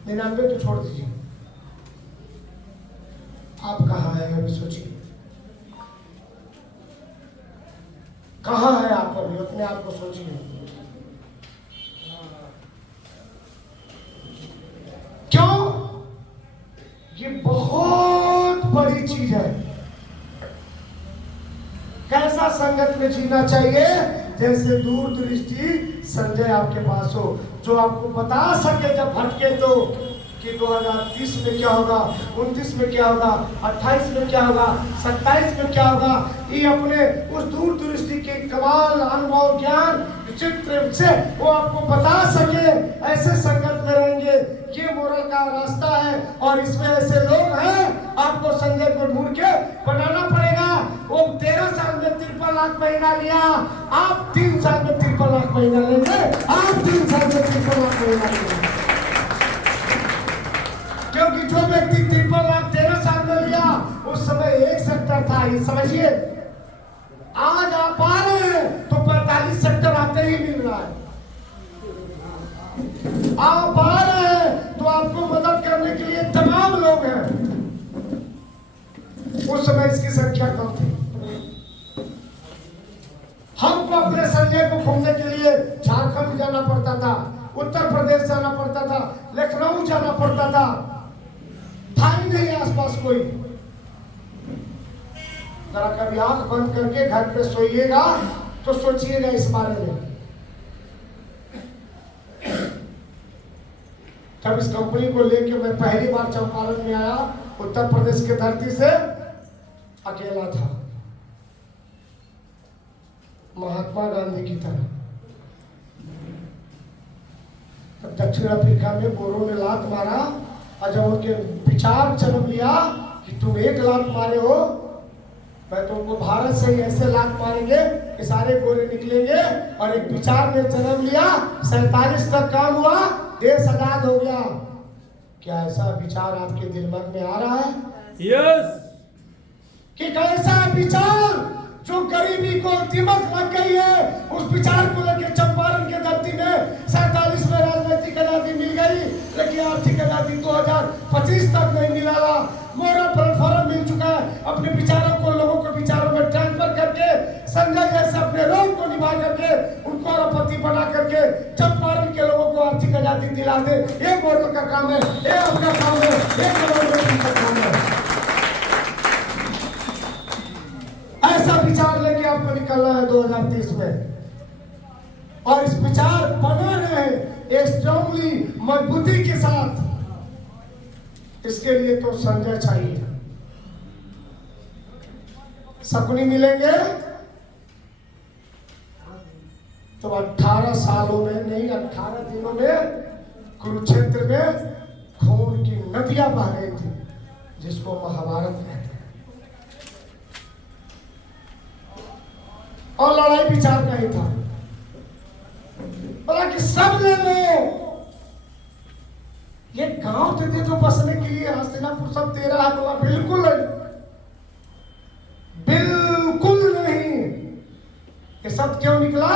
99 तो छोड़ दीजिए, आप कहाँ है अभी सोचिए, कहाँ है आप अभी? अपने आप को सोचिए। क्यों? ये बहुत बड़ी चीज है। कैसा संगत में जीना चाहिए? जैसे दूर दृष्टि संजय आपके पास हो, जो आपको बता सके जब भटके तो कि 2030 में क्या होगा, 29 में क्या होगा, 28 में क्या होगा, 27 में क्या होगा। ये अपने उस दूर दृष्टि के कमाल अनुभव ज्ञान विचित्र से वो आपको बता सके। ऐसे संगत में रहेंगे, ये मोरल का रास्ता है और इसमें ऐसे लोग हैं। आपको संजय को ढूंढ के बनाना पड़ेगा। वो 13 साल में 53 लाख महीना लिया, आप 3 साल में 53 लाख महीना लेंगे। आप 3 साल में 53 लाख महीना लेंगे, क्योंकि जो व्यक्ति 53 लाख 13 साल में लिया उस समय एक सेक्टर था। ये समझिए, आज आप आ रहे हैं तो 45 सेक्टर आते ही मिल रहा है। आप आ रहे हैं तो आपको मदद करने के लिए तमाम लोग हैं। उस समय इसकी संख्या कम थी। हमको अपने संजय को घूमने के लिए झारखंड जाना पड़ता था, उत्तर प्रदेश जाना पड़ता था, लखनऊ जाना पड़ता था ही नहीं आसपास कोई। जरा कभी आंख बंद करके घर पे सोइएगा तो सोचिएगा इस बारे में। जब इस कंपनी को लेके मैं पहली बार चंपारण में आया, उत्तर प्रदेश के धरती से अकेला था। महात्मा गांधी की तरह। तब दक्षिण अफ्रीका में गोरों ने लात मारा और जब उनके विचार जन्म लिया कि तुम एक लात मारे हो, मैं तुमको भारत से ही ऐसे लात मारेंगे कि सारे गोरे निकलेंगे, और एक विचार ने जन्म लिया। 47 तक काम हुआ, देश आजाद हो गया। क्या ऐसा विचार आपके दिमाग में आ रहा है? यस। कि कैसा विचार जो गरीबी को दिमक लग गई है, उस विचार को लेकर चंपारण के धरती में 47 में राजनीतिक आजादी मिल गई, लेकिन आर्थिक आजादी 2025 तक नहीं मिला। मोरल प्लेटफॉर्म मिल चुका है। अपने विचारों को लोगों के विचारों में ट्रांसफर करके, संजय जैसे अपने रोल को निभा करके, उनको अरबपति बना करके चंपारण के लोगों को आर्थिक आजादी दिला दे, ये मोरल का काम है, ये आपका काम है, ये गवर्नमेंट का काम है। ऐसा विचार लेके आपको निकलना है 2030 में, और इस विचार बना रहे स्ट्रांगली, मजबूती के साथ। इसके लिए तो संजय चाहिए। शकुनी मिलेंगे तो 18 सालों में नहीं, 18 दिनों में कुरुक्षेत्र में खून की नदियां बह गई थी, जिसको महाभारत कहते हैं। और लड़ाई विचार का ही था, बोला कि सब ले लो, ये गांव दे तो बसने के लिए, हस्तिनापुर सब दे रहा है। बोला बिल्कुल नहीं, बिल्कुल नहीं। ये सब क्यों निकला?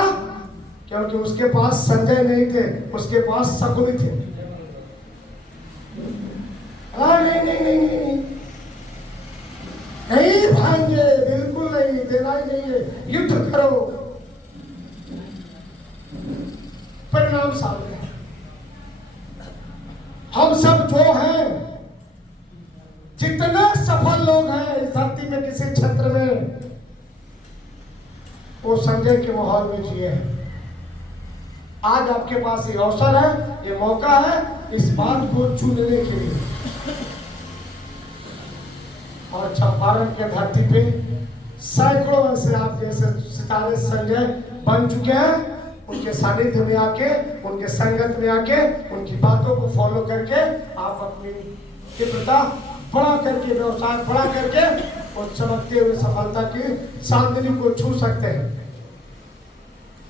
क्योंकि उसके पास संजय नहीं थे, उसके पास शकुनी थे। नहीं नहीं नहीं नहीं नहीं भाएंगे, बिल्कुल नहीं, देना ही नहीं है, युद्ध करो। परिणाम सामने, हम सब जो हैं, जितने सफल लोग हैं इस धरती में किसी क्षेत्र में, वो संजय के माहौल में जिए हैं। आज आपके पास ये अवसर है, ये मौका है इस बात को चुनने के लिए। और चंपारण के धरती पे सैकड़ों ऐसे आप जैसे सितारे संजय बन चुके हैं। उनके सानिध्य में आके, उनके संगत में आके, उनकी बातों को फॉलो करके आप अपनी तीव्रता बढ़ा करके, व्यवसाय बढ़ा करके और चमकते हुए सफलता की चांदनी को छू सकते हैं।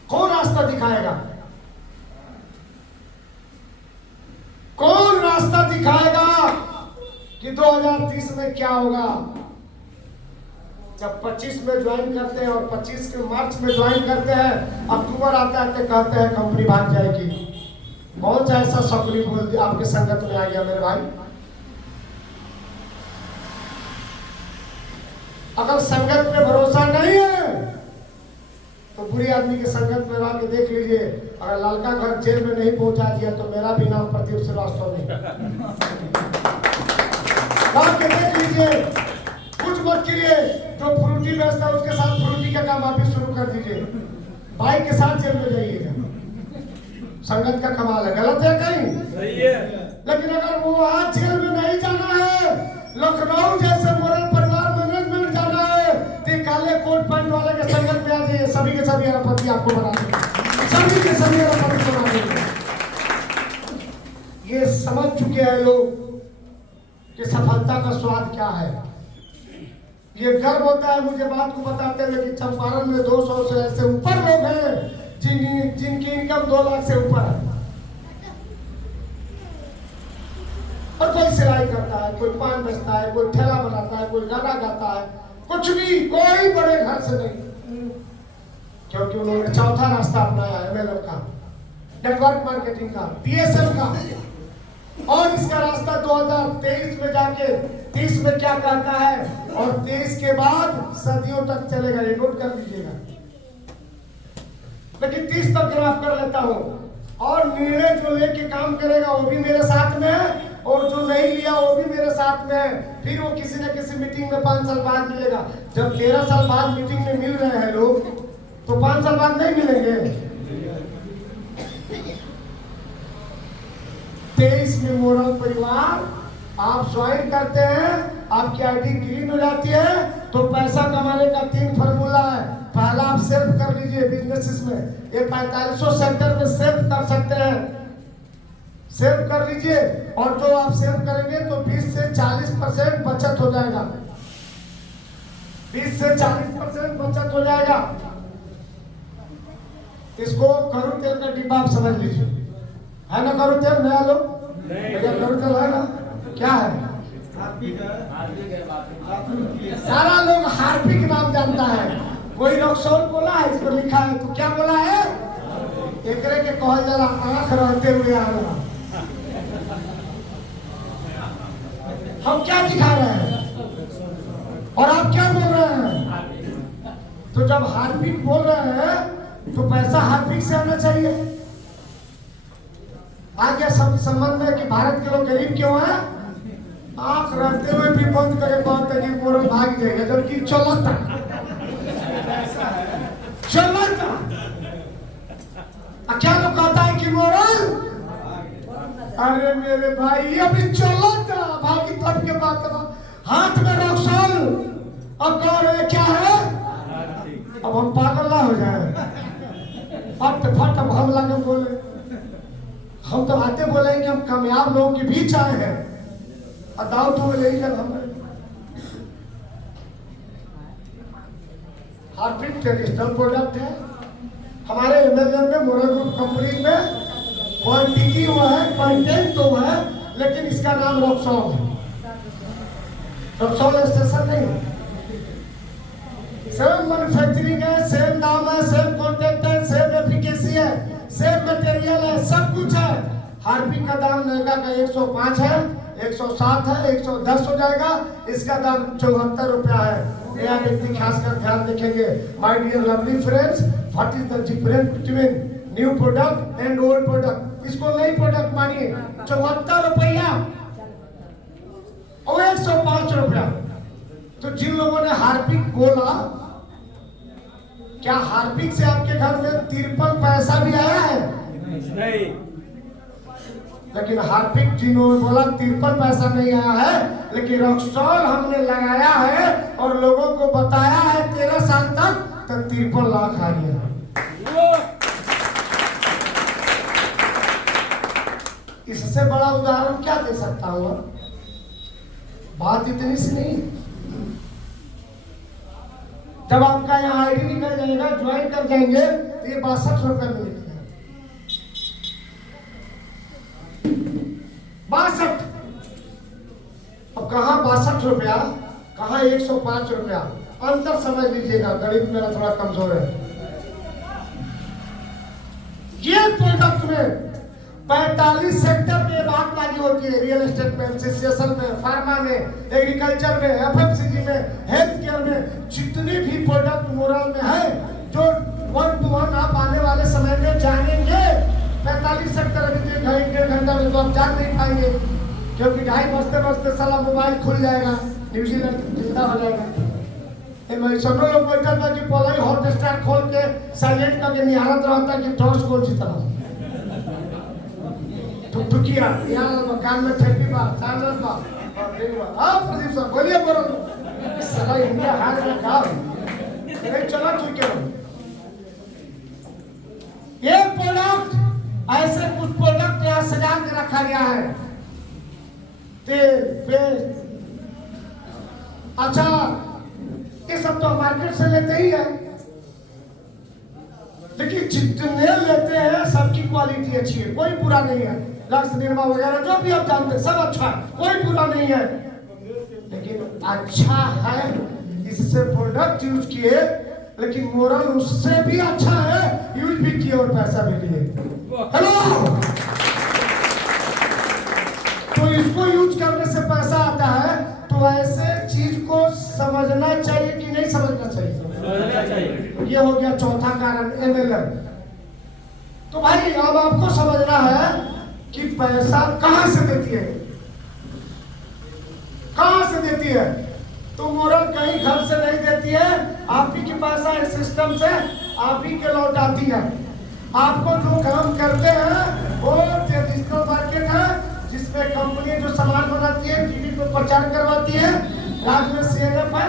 कौन रास्ता दिखाएगा? कौन रास्ता दिखाएगा कि 2030 में क्या होगा? जब 25 में ज्वाइन करते हैं और 25 के मार्च में ज्वाइन करते हैं, अक्टूबर आता है तो कहते हैं कंपनी भाग जाएगी। कौन सा ऐसा शकुनी बोल दिया आपके संगत में आ गया मेरे भाई? अगर संगत पे भरोसा नहीं है तो बुरी आदमी के संगत में रह के देख लीजिए। अगर लड़का घर जेल में नहीं पहुंचा दिया तो मेरा भी नाम प्रदीप श्रीवास्तव नहीं। के देख लीजिए, कुछ मत करिए। जो फ्रूटी बेचता है उसके साथ फ्रूटी का काम आप भी शुरू कर दीजिए। भाई के साथ जेल में जाइएगा। संगत का कमाल है, गलत है कहीं? सही है। लेकिन अगर वो आज जेल में नहीं जाना है, लखनऊ जैसे मोरल परिवार मैनेजमेंट जाना है, तो काले कोट पैंट वाले के संगत में आ जाइए। सभी के सभी अरबपति आपको बना देंगे, सभी के सभी अरबपति बना देंगे। ये समझ चुके हैं लोग कि सफलता का स्वाद क्या है। ये गर्व होता है मुझे बात को बताते हुए कि चंपारण में 200 से ऐसे ऊपर लोग हैं जिनकी इनकम 2 लाख से ऊपर है। और कोई सिलाई करता है, कोई पान बेचता है, कोई ठेला बनाता है, कोई गाना गाता है, कुछ भी, कोई बड़े घर से नहीं। क्योंकि उन्होंने चौथा रास्ता अपनाया है MLM का, नेटवर्क मार्केटिंग का, DSL का। और इसका रास्ता 2023 में जाके 30 में क्या कहता है, और 23 के बाद सदियों तक चलेगा। ये नोट कर लीजिएगा। लेकिन 30 तक ग्राफ कर लेता हूँ। और निर्णय जो लेके काम करेगा वो भी मेरे साथ में है, और जो नहीं लिया वो भी मेरे साथ में है। फिर वो किसी न किसी मीटिंग में 5 साल बाद मिलेगा। जब 13 साल बाद मीटिंग में मिल रहे हैं लोग, तो 5 साल बाद नहीं मिलेंगे। 23 में मोरल परिवार आप ज्वाइन करते हैं, आपकी आईडी ग्रीन हो जाती है तो पैसा कमाने का 3 फार्मूला है। पहला आप सेव कर लीजिए बिजनेसेस में, ये 4500 सेक्टर में सेव कर सकते हैं, सेव कर लीजिए। और जो आप सेव करेंगे तो 20 से 40% बचत हो जाएगा, 20 से 40% बचत हो जाएगा। इसको करू तेल का डिब्बा आप समझ लीजिए, है ना? करू तेल नया लो, करू तेल है ना? क्या है? सारा लोग हार्पिक नाम जानता है, कोई रॉक्सॉल बोला है, इस पर लिखा है तो क्या बोला है? एकरे के कहल जरा आंख रहते हुए आना। हम क्या दिखा रहे हैं और आप क्या बोल रहे हैं? तो जब हार्पिक बोल रहे हैं तो पैसा हार्पिक से आना चाहिए। आगे सब संबंध में कि भारत के लोग गरीब क्यों हैं? आंख रहते हुए भी बंद करे बात है कि मोरल भाग जाएगा, जबकि चलता क्या लोग कहता है कि मोरल, अरे मेरे भाई अभी चलता भागी तब के बात, हाथ में रॉक्सॉल अब कह रहे क्या है? अब हम पागल ना हो जाए, फट फट अब हम लगे बोले, हम तो आते बोले कि हम कामयाब लोगों के बीच आए हैं, दाव तो ले जब हम हार्पिक ट्रेडिशनल प्रोडक्ट है हमारे अमेजन में, मोरल ग्रुप कंपनी में क्वांटिटी हुआ है, कंटेंट तो है, लेकिन इसका नाम रॉक्सॉल है। रॉक्सॉल स्टेशन नहीं है, सेम मैन्युफैक्चरिंग है, सेम दाम है, सेम कॉन्टेक्ट है, सेम एफिकेसी है, सेम मटेरियल है, सब कुछ है। हार्पिक का दाम नएगा का 105 है, 107 है, 110 हो जाएगा, इसका दाम 74 रुपया है। नया व्यक्ति खासकर ध्यान रखेंगे। My dear lovely friends, what is the difference between new product and old product? इसको नई प्रोडक्ट मानिए 74 रुपया और 105 रुपया। तो जिन लोगों ने हार्पिक बोला, क्या हार्पिक से आपके घर में 53 पैसा भी आया है? नहीं। लेकिन हार्पिक जिन्होंने बोला 53 पैसा नहीं आया है, लेकिन रॉक्सॉल हमने लगाया है और लोगों को बताया है 13 साल तक तो 53 लाख आ गया। इससे बड़ा उदाहरण क्या दे सकता हूँ? बात इतनी सी नहीं। जब आपका यहाँ आईडी निकल जाएगा, ज्वाइन कर जाएंगे तो ये 62 रुपए मिलेगा। 62। अब कहाँ 62 रुपया, कहाँ 105 रुपया, अंतर समझ लीजिएगा। गणित मेरा थोड़ा कमजोर है। ये प्रोडक्ट में 45 सेक्टर में बात लागी होती है, रियल एस्टेट में, एसोसिएशन में, फार्मा में, एग्रीकल्चर में, एफएमसीजी में, हेल्थ केयर में, जितने भी प्रोडक्ट मोरल में है, जो 1 to 1 आप आने वाले समय में जानेंगे। 45 सेक्टर अभी 1.5 घंटा में तो आप जान नहीं पाएंगे, क्योंकि 2:30 बजते साला मोबाइल खुल जाएगा, न्यूजीलैंड जिंदा हो जाएगा। सब लोग बैठा था कि पहले हॉट स्टार खोल के साइलेंट करके निहारत रहता कि टॉस कौन सी तरह टुकिया यार मकान में ठेकी बा चांदन बा और ठीक बा। हां प्रदीप सर बोलिए, बोलो साला इंडिया हार में का नहीं चला तू क्या? ये प्रोडक्ट, ऐसे कुछ प्रोडक्ट यहाँ सजा के रखा गया है। अच्छा, ये सब तो मार्केट से लेते ही है, लेकिन जितने लेते हैं सबकी क्वालिटी अच्छी है, कोई बुरा नहीं है। लक्स निर्मा वगैरह जो भी आप जानते हैं सब अच्छा है, कोई बुरा नहीं है, लेकिन अच्छा है। इससे प्रोडक्ट यूज किए, लेकिन मोरल उससे भी अच्छा है, यूज भी किए और पैसा भी लिए। हेलो, तो इसको यूज करने से पैसा आता है, तो ऐसे चीज को समझना चाहिए कि नहीं समझना चाहिए? समझना चाहिए। ये हो गया चौथा कारण, एमएलएम। तो भाई अब आपको समझना है कि पैसा कहां से देती है, कहां से देती है। तो मोरल कहीं घर से नहीं देती है, आप ही के पास एक सिस्टम से आप ही के लौट आती है। आपको जो काम करते हैं वो डिजिटल मार्केट है, जिसमें कंपनी जो सामान बनाती है, टीवी पे प्रचार करवाती है, राज्य में CNF है,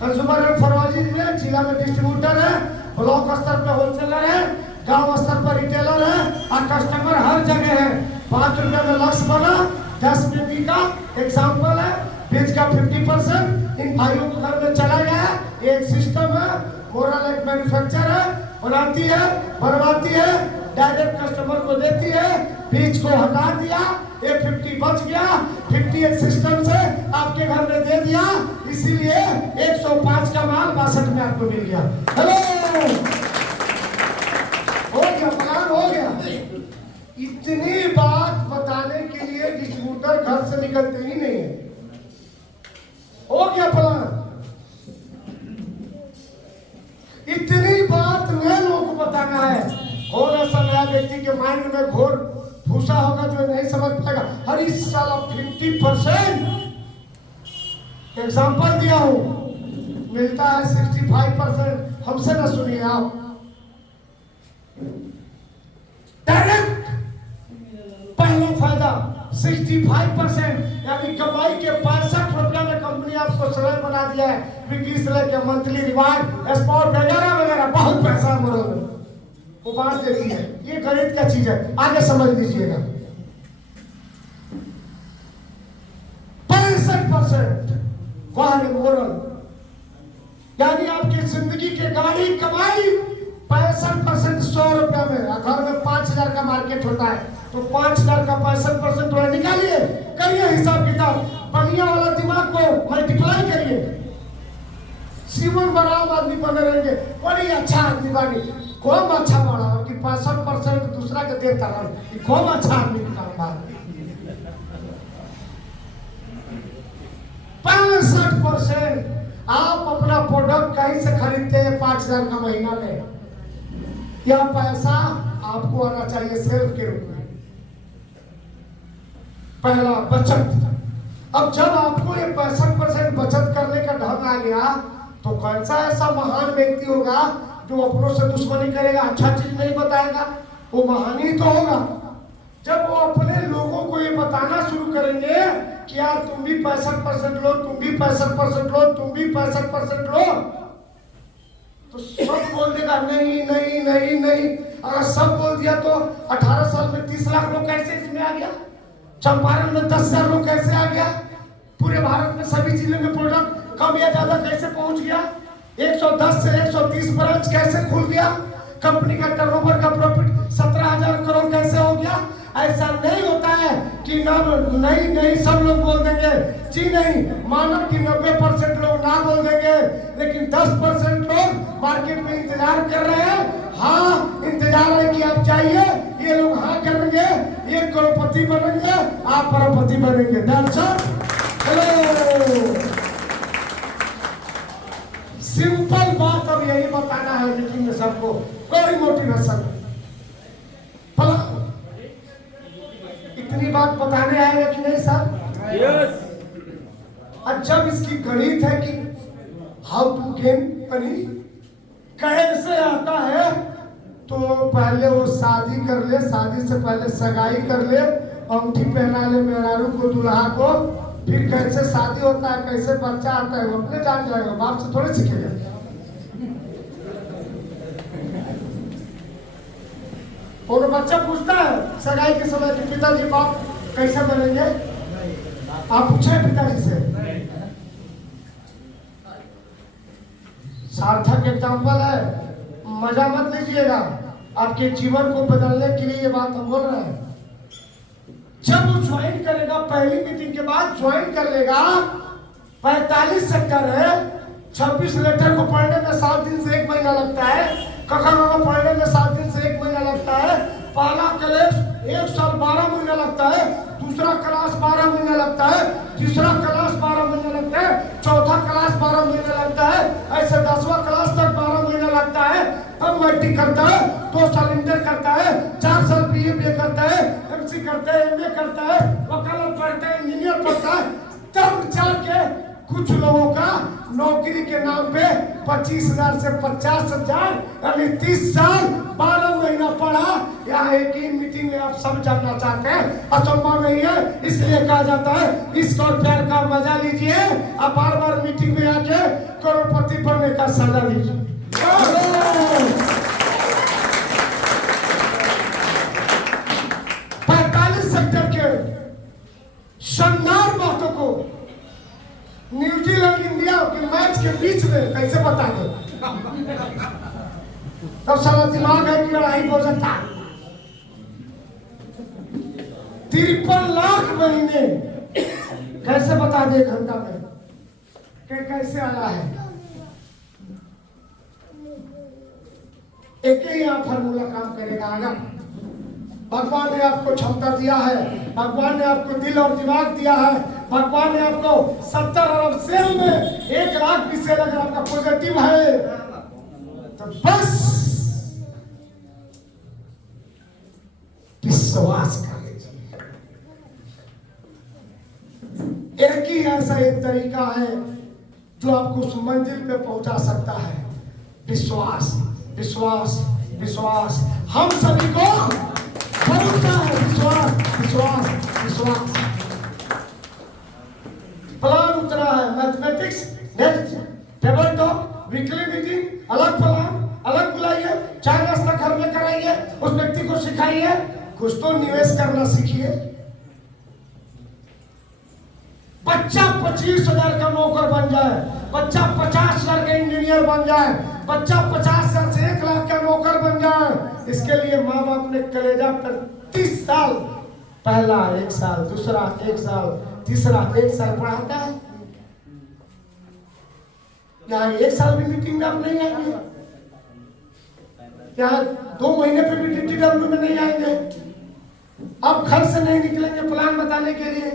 कंज्यूमर एंड फॉर्वर्डिंग में जिला में डिस्ट्रीब्यूटर है, ब्लॉक स्तर पे होलसेलर है, गांव स्तर पर रिटेलर है और कस्टमर हर जगह है। 5 रुपए में लक्ष्य बना, 10 में बिका। एग्जाम्पल है, बीज का 50% इन भाइयों के घर में चला गया। एक सिस्टम है, मोरल एक मैन्युफैक्चर है, बनाती है, बनवाती है, डायरेक्ट कस्टमर को देती है। बीज को हटा दिया, ये 50 बच गया, 50 एक सिस्टम से आपके घर में दे दिया, इसीलिए 105 का माल 62 में आपको मिल गया। हेलो, हो गया, प्लान हो गया। इतनी बात बताने के लिए डिस्ट्रीब्यूटर घर से निकलते ही नहीं है। हो गया प्लान। इतनी बात नए लोगों को बताना है। कौन ऐसा नया व्यक्ति के माइंड में घोर भूसा होगा जो नहीं समझ पाएगा। हर इस साल 50% एग्जाम्पल दिया हूं, मिलता है 65%। हमसे ना सुनिए आप, डायरेक्ट पहला फायदा 65%, यानी कमाई के 65 रुपया में कंपनी आपको समय बना दिया है। वीकली से लेकर मंथली रिवार्ड, स्पॉट वगैरह वगैरह, बहुत पैसा वो बांट देती है। ये गणित का चीज है, आगे समझ लीजिएगा। 65% वाह मोरल, यानी आपकी जिंदगी के गाड़ी कमाई 65% 100 रुपया में। घर में 5000 का मार्केट होता है तो 5000 का 65% थोड़ा निकालिए, करिए हिसाब किताब, बढ़िया वाला दिमाग को मल्टीप्लाई करिए। जीवन बराम आदमी बने रहेंगे, बड़ी अच्छा आदमी बनी, कौन अच्छा बड़ा कि 65% दूसरा के देता रहा, कौन अच्छा आदमी निकालना। 65% आप अपना प्रोडक्ट कहीं से खरीदते हैं 5000 का महीना में, यह पैसा आपको आना चाहिए सेल्फ के रूप में। पहला बचत। अब जब आपको ये 65% बचत करने का ढंग आ गया तो कौन सा ऐसा महान व्यक्ति होगा जो अपनों से दुश्मनी करेगा, अच्छा चीज नहीं बताएगा? वो महान ही तो होगा जब वो अपने लोगों को ये बताना शुरू करेंगे कि यार तुम भी 65% लो, तुम भी 65% लो, तुम भी 65% लो, तो सब बोल देगा नहीं नहीं नहीं नहीं। अगर सब बोल दिया तो 18 साल में 30 लाख लोग कैसे इसमें आ गया? चंपारण में 10,000 लोग कैसे आ गया? पूरे भारत में सभी जिले में प्रोडक्ट कम या ज्यादा कैसे पहुंच गया? 110 से 130 ब्रांच कैसे खुल गया? कंपनी का टर्नओवर का प्रॉफिट 17,000 करोड़ कैसे हो गया? ऐसा नहीं होता है कि नहीं नहीं सब लोग बोल देंगे जी नहीं, मानो कि 90% लोग ना बोल देंगे, लेकिन 10% लोग मार्केट में इंतजार कर रहे हैं। हाँ, इंतजार है कि आप जाइए, ये लोग हाँ करेंगे, ये करोड़पति बनेंगे, आप करोड़पति बनेंगे। दर्शक हेलो, सिंपल बात अब यही बताना है मीटिंग में सबको, कोई मोटिवेशन। इतनी बात बताने आएगा कि नहीं सर? यस। और जब इसकी गणित है कि हाउ टू गेन मनी कैसे आता है, तो पहले वो शादी कर ले, शादी से पहले सगाई कर ले, अंगूठी पहना ले मेहरारू को, दुल्हा को, फिर कैसे शादी होता है, कैसे बच्चा आता है, वो अपने जान जाएगा, बाप से थोड़े सीखेगा। और बच्चा पूछता है सगाई के समय कि पिताजी बाप कैसे बनेंगे? आप पूछे पिताजी से। सार्थक एग्जाम्पल है, मजा मत लीजिएगा, आपके जीवन को बदलने के लिए ये बात हम बोल रहे हैं। जब वो ज्वाइन करेगा, पहली मीटिंग के बाद ज्वाइन कर लेगा, 45 सेक्टर है, 26 लेटर को पढ़ने में 7 दिन से 1 महीना लगता है, कखा पढ़ने में 7 दिन से 1 महीना लगता है, पहला क्लास 1 साल 12 महीना लगता है, दूसरा क्लास 12 महीना लगता है, तीसरा क्लास 12 महीना लगता है, चौथा क्लास 12 महीना लगता है, ऐसे 10वां क्लास तक 12 महीना लगता है। तब मैट्रिक करता है, 2 साल इंटर करता है, 4 साल बीए करता है, एमसी करता है, एमए करता है, वकालत पढ़ता है, इंजीनियर पढ़ता है, तब जाके कुछ लोगों का नौकरी के नाम पे 25,000 से 50,000 यानी 30 साल 12 महीने महीना पढ़ा, या एक ही मीटिंग में आप सब जानना चाहते हैं, असंभव नहीं है। इसलिए कहा जाता है इश्क और प्यार का मजा लीजिए, आप बार बार मीटिंग में आके करोड़पति बनने का सजा लीजिए। 45 सेक्टर के शानदार बातों को न्यूजीलैंड इंडिया के मैच के बीच में कैसे बता दो, तब सारा दिमाग है कि लड़ाई हो जाता। 53 लाख महीने कैसे बता दे घंटा में कि कैसे आया है। एक ही यहाँ फार्मूला काम करेगा। अगर भगवान ने आपको क्षमता दिया है, भगवान ने आपको दिल और दिमाग दिया है, भगवान ने आपको 70 अरब सेल में 1 लाख भी सेल अगर आपका पॉजिटिव है, तो बस विश्वास कर लीजिए। एक ही ऐसा एक तरीका है जो आपको उस मंजिल पे पहुंचा सकता है, विश्वास, विश्वास, विश्वास। हम सभी को भरोसा है, विश्वास, विश्वास, विश्वास। प्लान उतना है, mathematics next table top, weekly meeting, अलग प्लान, अलग बुलाइए, चाय नाश्ता घर में कराइए, उस व्यक्ति को सिखाइए, कुछ तो निवेश करना सीखिए। बच्चा 25,000 का नौकर बन जाए, बच्चा 50,000 का इंजीनियर बन जाए, बच्चा 50,000 से 1 लाख का नौकर बन जाए। इसके लिए माँ बाप ने कलेजा पर 30 साल, पहला 1 साल, दूसरा 1 साल, तीसरा 1 साल पढ़ाता है। यहाँ 1 साल भी मीटिंग में आप नहीं आएंगे, यहाँ 2 महीने पे भी DTW में नहीं आएंगे, आप घर से नहीं निकलेंगे प्लान बताने के लिए,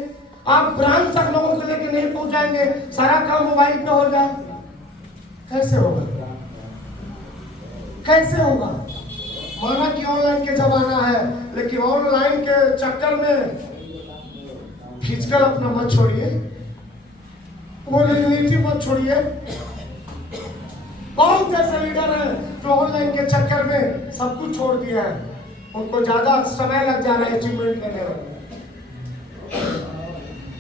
आप ब्रांच तक लोगों को लेके नहीं पहुंचाएंगे, सारा काम मोबाइल पे हो जाए, कैसे होगा? कैसे होगा? माना कि ऑनलाइन के जमाना है, लेकिन ऑनलाइन के चक्कर में फिजिकल अपना मत छोड़िए, वो रियलिटी मत छोड़िए। बहुत ऐसे लीडर हैं जो ऑनलाइन के चक्कर में सब कुछ छोड़ दिया है, उनको ज्यादा समय लग जा रहा है अचीवमेंट लेने में।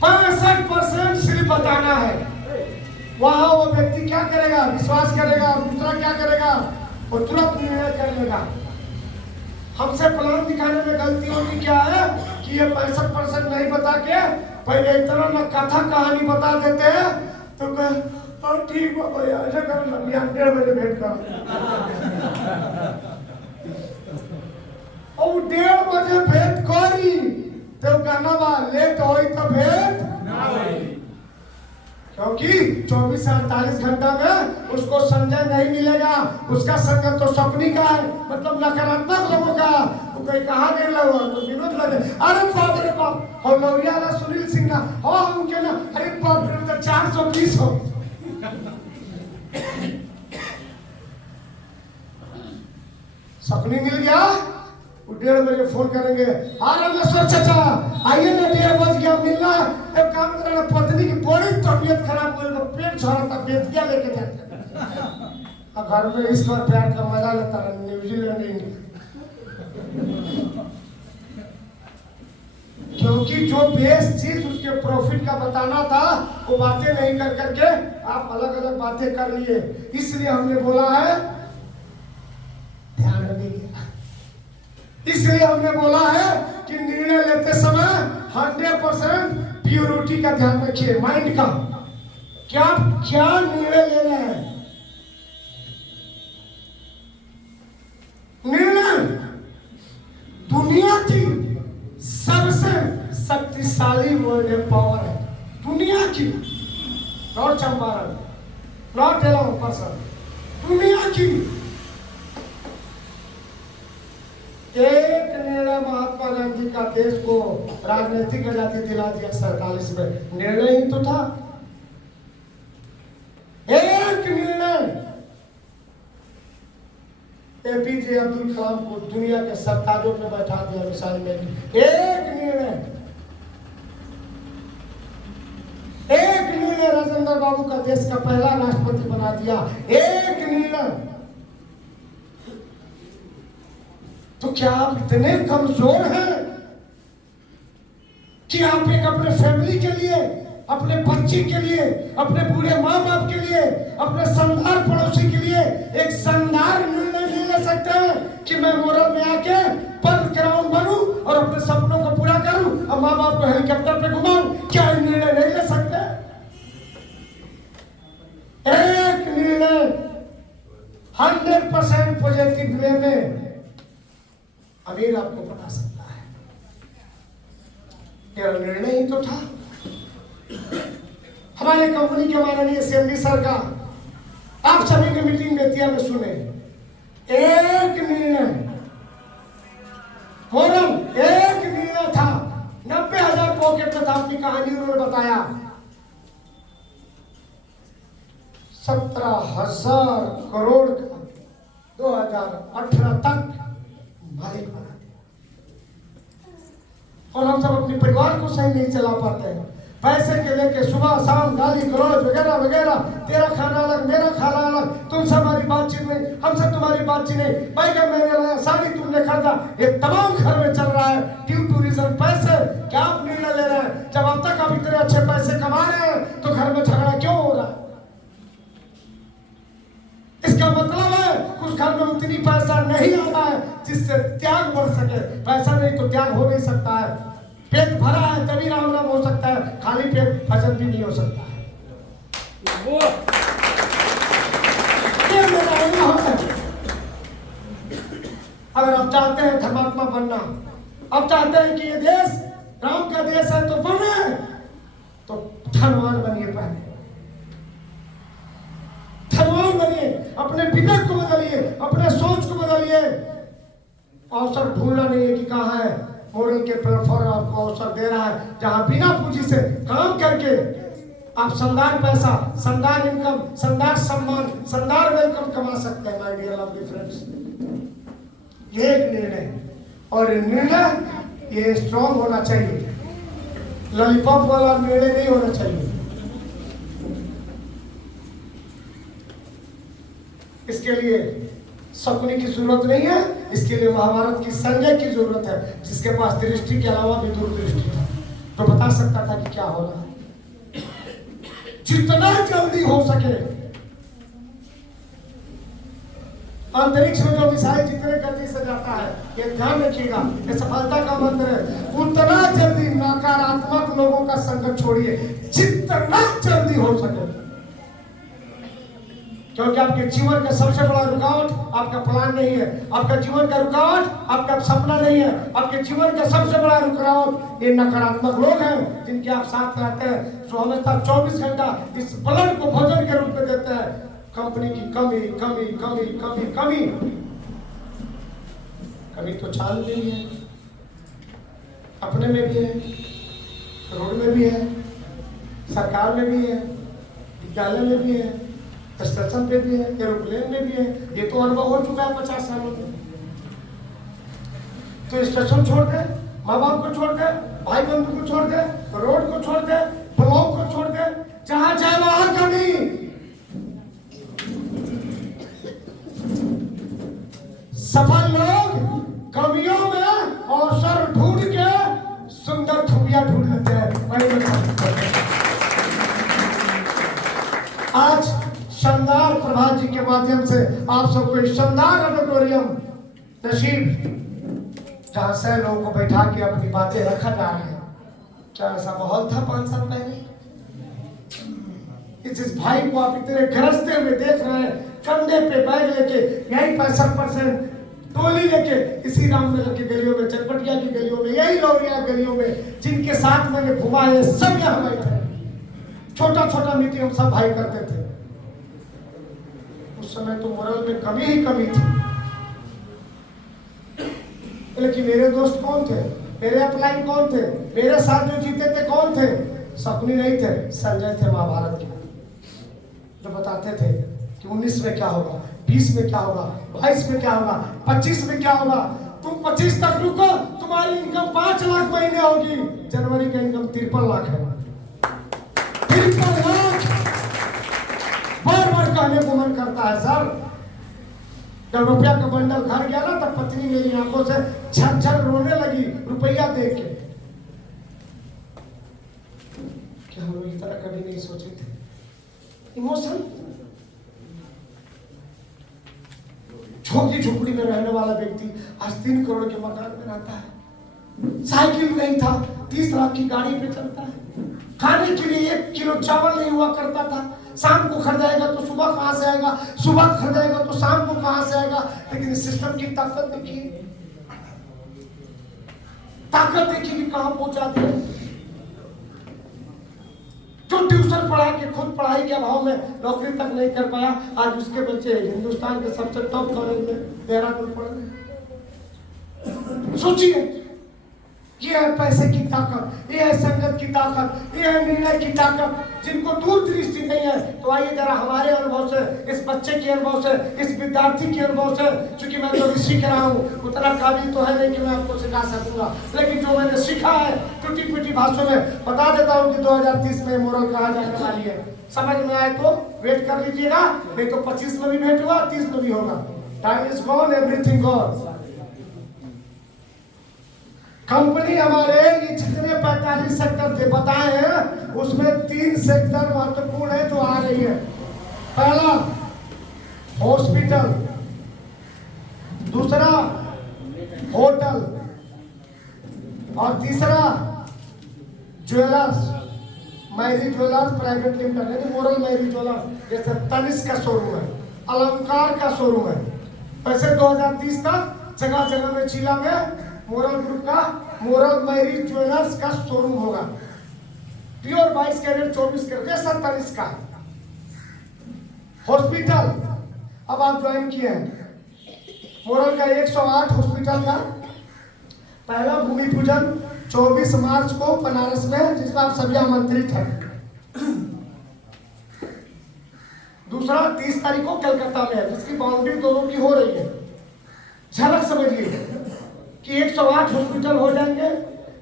65% सिर्फ बताना है, वहां वो व्यक्ति क्या करेगा? विश्वास करेगा, दूसरा क्या करेगा? वो तुरंत निर्णय कर लेगा। हमसे प्लान दिखाने में गलती होती क्या है कि ये 65% नहीं बता के पहले इतना ना कथा कहानी बता देते हैं, तो ठीक है भैया, ऐसा कर लो, 1:30 बजे भेंट कर, और 1:30 बजे भेंट करी तो कहना बा लेट होई तो भेंट ना होई, क्योंकि 24 से 48 घंटा में उसको संजय नहीं मिलेगा, उसका संगत तो सपनी का है, मतलब नकारात्मक लोगों का। वो कोई कहा गए लोग तो विनोद लगे, अरे बाप रे बाप, और लौरिया वाला सुनील सिंह ना हो, उनके ना अरे बाप रे, तो 420 हो। सपनी मिल गया, 1:30 बजे फोन करेंगे, रामेश्वर चाचा आइए ना, 1:30 बज गया, मिलना। एक काम करना, पत्नी की बड़ी तबीयत खराब हो गई, पेट छोड़ा था, बेतिया लेके जाते, घर में इसका प्यार का मजा लेता रहा। न्यूजीलैंड इंडिया, क्योंकि जो बेस्ट चीज उसके प्रॉफिट का बताना था वो बातें नहीं कर करके आप अलग अलग बातें कर लिए। इसलिए हमने बोला है ध्यान रखिए, इसलिए हमने बोला है कि निर्णय लेते समय 100% प्योरिटी का ध्यान रखिए, माइंड का। क्या क्या निर्णय ले रहे हैं? निर्णय दुनिया की सबसे शक्तिशाली वर्ड पावर है, दुनिया की, not Champaran, not alone person, दुनिया की। एक निर्णय महात्मा गांधी का देश को राजनीतिक आजादी दिला दिया 47 में, निर्णय ही तो था, एक निर्णय। एपीजे अब्दुल कलाम को दुनिया के सरताजों पे बैठा दिया मिसाइल में, एक निर्णय। एक निर्णय राजेंद्र बाबू का देश का पहला राष्ट्रपति बना दिया, एक निर्णय। तो क्या आप इतने कमजोर हैं कि आप एक अपने फैमिली के लिए, अपने बच्ची के लिए, अपने पूरे माँ बाप के लिए, अपने शानदार पड़ोसी के लिए एक शानदार निर्णय नहीं ले सकते हैं कि मैं मोरल में आके पर ग्राउंड बनूं और अपने सपनों को पूरा करूं और माँ बाप को हेलीकॉप्टर पे घुमाऊं? क्या ये निर्णय नहीं ले सकते? एक निर्णय 100% पॉजिटिव वे में अमीर आपको बना सकता है। यह निर्णय ही तो था। हमारे कंपनी के माननीय सीएमडी सर का आप सभी ने मीटिंग बेतिया में सुने, एक निर्णय मोरल, एक निर्णय था। 90,000 पॉकेट में था। अपनी कहानी उन्होंने बताया। 17,000 करोड़ का 2018 तक मालिक बना दिया। और हम सब अपने परिवार को सही नहीं चला पाते हैं। पैसे के लेके सुबह शाम गाली गलौज वगैरह वगैरह, तेरा खाना अलग मेरा खाना अलग, तुमसे हमारी बातचीत नहीं, हमसे तुम्हारी बातचीत नहीं, बैगन मैंने लाया, साड़ी तुमने खरीदा, ये तमाम घर में चल रहा है। ड्यू टू रीजन पैसे। क्या आप निर्णय ले रहे हैं? जब अब तक आप इतने अच्छे पैसे कमा रहे हैं तो घर में झगड़ा क्यों हो रहा है? इसका मतलब है उस घर में उतनी पैसा नहीं आता है जिससे त्याग बढ़ सके। पैसा नहीं तो त्याग हो नहीं सकता है। पेट भरा है तभी राम नाम हो सकता है, खाली पेट भजन भी नहीं हो सकता है। अगर आप चाहते हैं धर्मात्मा बनना, आप चाहते हैं कि ये देश राम का देश है तो बने, तो धनवान बनिए। पहले धनवान बनिए, अपने विवेक को बदलिए, अपने सोच को बदलिए। अवसर ढूंढना नहीं है कि कहाँ है। मोरल के प्लेटफॉर्म आपको अवसर दे रहा है जहां बिना पूंजी से काम करके आप शानदार पैसा, शानदार इनकम, शानदार सम्मान, शानदार वेलकम कमा सकते हैं। माय डियर लवली फ्रेंड्स, ये एक निर्णय, और निर्णय ये स्ट्रॉन्ग होना चाहिए। लॉलीपॉप वाला निर्णय नहीं होना चाहिए। इसके लिए सपने की जरूरत नहीं है, इसके लिए महाभारत की संजय की जरूरत है, जिसके पास दृष्टि के अलावा भी दूरदृष्टि था, तो बता सकता था कि क्या होगा। जितना जल्दी हो सके अंतरिक्ष में जो मिसाइल जितने गति से जाता है, ये ध्यान रखिएगा, ये सफलता का मंत्र है। उतना जल्दी नकारात्मक लोगों का संगत छोड़िए, जितना जल्दी हो सके। क्योंकि आपके जीवन का सबसे बड़ा रुकावट आपका प्लान नहीं है। आपका जीवन का रुकावट आपका सपना नहीं है। आपके जीवन का सबसे बड़ा रुकावट ये नकारात्मक लोग हैं जिनके आप साथ रहते हैं, जो हमेशा 24 घंटा इस ब्लड को भोजन के रूप में देते हैं। कंपनी की कमी कमी कमी कमी कमी कमी तो चाल में भी है, अपने में भी है, रोड में भी है, सरकार में भी है, विद्यालय में भी है, स्टेशन पे भी है, एरोप्लेन में भी है। ये तो अनुभव हो चुका है 50 सालों में। तो स्टेशन छोड़ दे, माँ बाप को छोड़ दे, भाई बंधु को छोड़ दे, रोड को छोड़ दे, ब्लॉक को छोड़ दे, जहां जाए वहां कमी। सफल लोग कमियों में अवसर ढूंढ के सुंदर खूबियां ढूंढ लेते हैं। आज शानदार प्रभात जी के माध्यम से आप सबको एक शानदार ऑडिटोरियम नसीब, जहां से लोगों को बैठा के अपनी बातें रखा जा रहा है। क्या ऐसा माहौल था 5 साल पहले? इस भाई को आप इतने गरजते हुए देख रहे हैं, कंधे पे बैग लेके, यही 65% टोली लेके इसी रामनगर की गलियों में, चनपटिया की गलियों में, यही लौरिया गलियों में, जिनके साथ मैंने घुमा है, सब यहाँ बैठे। छोटा छोटा मीटिंग हम सब भाई करते थे। उस समय तो मोरल में कमी ही कमी थी, लेकिन मेरे दोस्त कौन थे, मेरे अपलाइन कौन थे, मेरे साथ जो जीते थे कौन थे? सपनी नहीं थे, संजय थे महाभारत के, जो बताते थे कि 19 में क्या होगा, 20 में क्या होगा, 22 में क्या होगा, 25 में क्या होगा। तुम 25 तक रुको, तुम्हारी इनकम 5 लाख महीने होगी। जनवरी का इनकम 53 लाख है। 53 लाख बार बार कहने को मन करता है सर, जब रुपया का बंडल घर गया ना, तब पत्नी मेरी आंखों से झरझर रोने लगी रुपया देख के। क्या हम लोग इस तरह कभी नहीं सोचे थे। इमोशन। छोटी झोपड़ी में रहने वाला व्यक्ति आज 3 करोड़ के मकान में रहता है। साइकिल नहीं था, 30 लाख की गाड़ी पे चलता है। खाने के लिए 1 किलो चावल नहीं हुआ करता था। शाम को खरीदाएगा तो सुबह कहां से आएगा, सुबह खरीदाएगा तो शाम को कहां से आएगा। लेकिन सिस्टम की ताकत देखिए, ताकत देखिए कि कहां पहुंचाती है। जो ट्यूशन पढ़ा के खुद पढ़ाई के अभाव में नौकरी तक नहीं कर पाया, आज उसके बच्चे हिंदुस्तान के सबसे टॉप कॉलेज में देहरादून पढ़ रहे। सोचिए, ये है पैसे की ताकत, ये है संगत की ताकत, ये है निर्णय की ताकत। जिनको दूरदृष्टि नहीं है, तो आइए जरा हमारे अनुभव से, इस बच्चे के अनुभव से, इस विद्यार्थी के अनुभव से, क्योंकि मैं तो सीख रहा हूँ, उतना काबिल तो है नहीं कि मैं आपको सिखा सकूंगा, लेकिन जो मैंने सीखा है टूटी फूटी भाषा में बता देता हूँ कि 2030 में मोरल कहा जाने वाली है। समझ में आए तो वेट कर लीजिएगा, नहीं तो 25 में भी भेंट हुआ, 30 में भी होगा। Time is gone, everything gone. Company हमारे ये जितने 45 सेक्टर बताए हैं, उसमें 3 सेक्टर महत्वपूर्ण है जो आ रही है। पहला हॉस्पिटल, दूसरा होटल, और तीसरा jewellers. Mary jewellers private limited, यानी मोरल मैरी ज्वेलर्स, जैसे तनिष्क का शोरूम है, अलंकार का शोरूम है। वैसे 2030 तक जगह जगह में जिला में मोरल ग्रुप का मोरल मैरी ज्वेलर्स का शोरूम होगा। प्योर 22 कैरेट 24 कैरेट जैसा तनिष्क का। हॉस्पिटल अब आप ज्वाइन किए हैं मोरल का 108 हॉस्पिटल का पहला भूमि पूजन 24 मार्च को बनारस में, जिसमें आप सभी आमंत्रित हैं। दूसरा 30 तारीख को कलकत्ता में है, जिसकी बाउंड्री दोनों की हो रही है। झलक समझिए कि 108 हॉस्पिटल हो जाएंगे।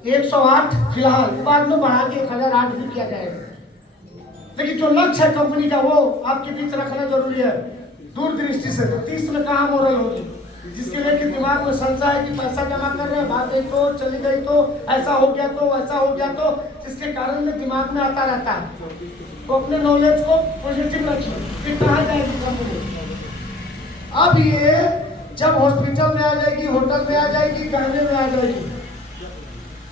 108 फिलहाल, बाद में बढ़ा के 1008 भी किया जाएगा। लेकिन जो लक्ष्य है कंपनी का, वो आपके बीच रखना जरूरी है दूरदृष्टि से। तो 30 में कहाँ मोरल होगी, जिसके लिए कि दिमाग में संशय है कि पैसा जमा कर रहे हैं, भाग गई तो, चली गई तो, ऐसा हो गया तो, ऐसा हो गया तो, जिसके कारण में दिमाग में आता रहता है। तो अपने नॉलेज को पॉजिटिव रखिए कि कहाँ जाएगी कंपनी। अब ये जब हॉस्पिटल में आ जाएगी, होटल में आ जाएगी, गहने में आ जाएगी,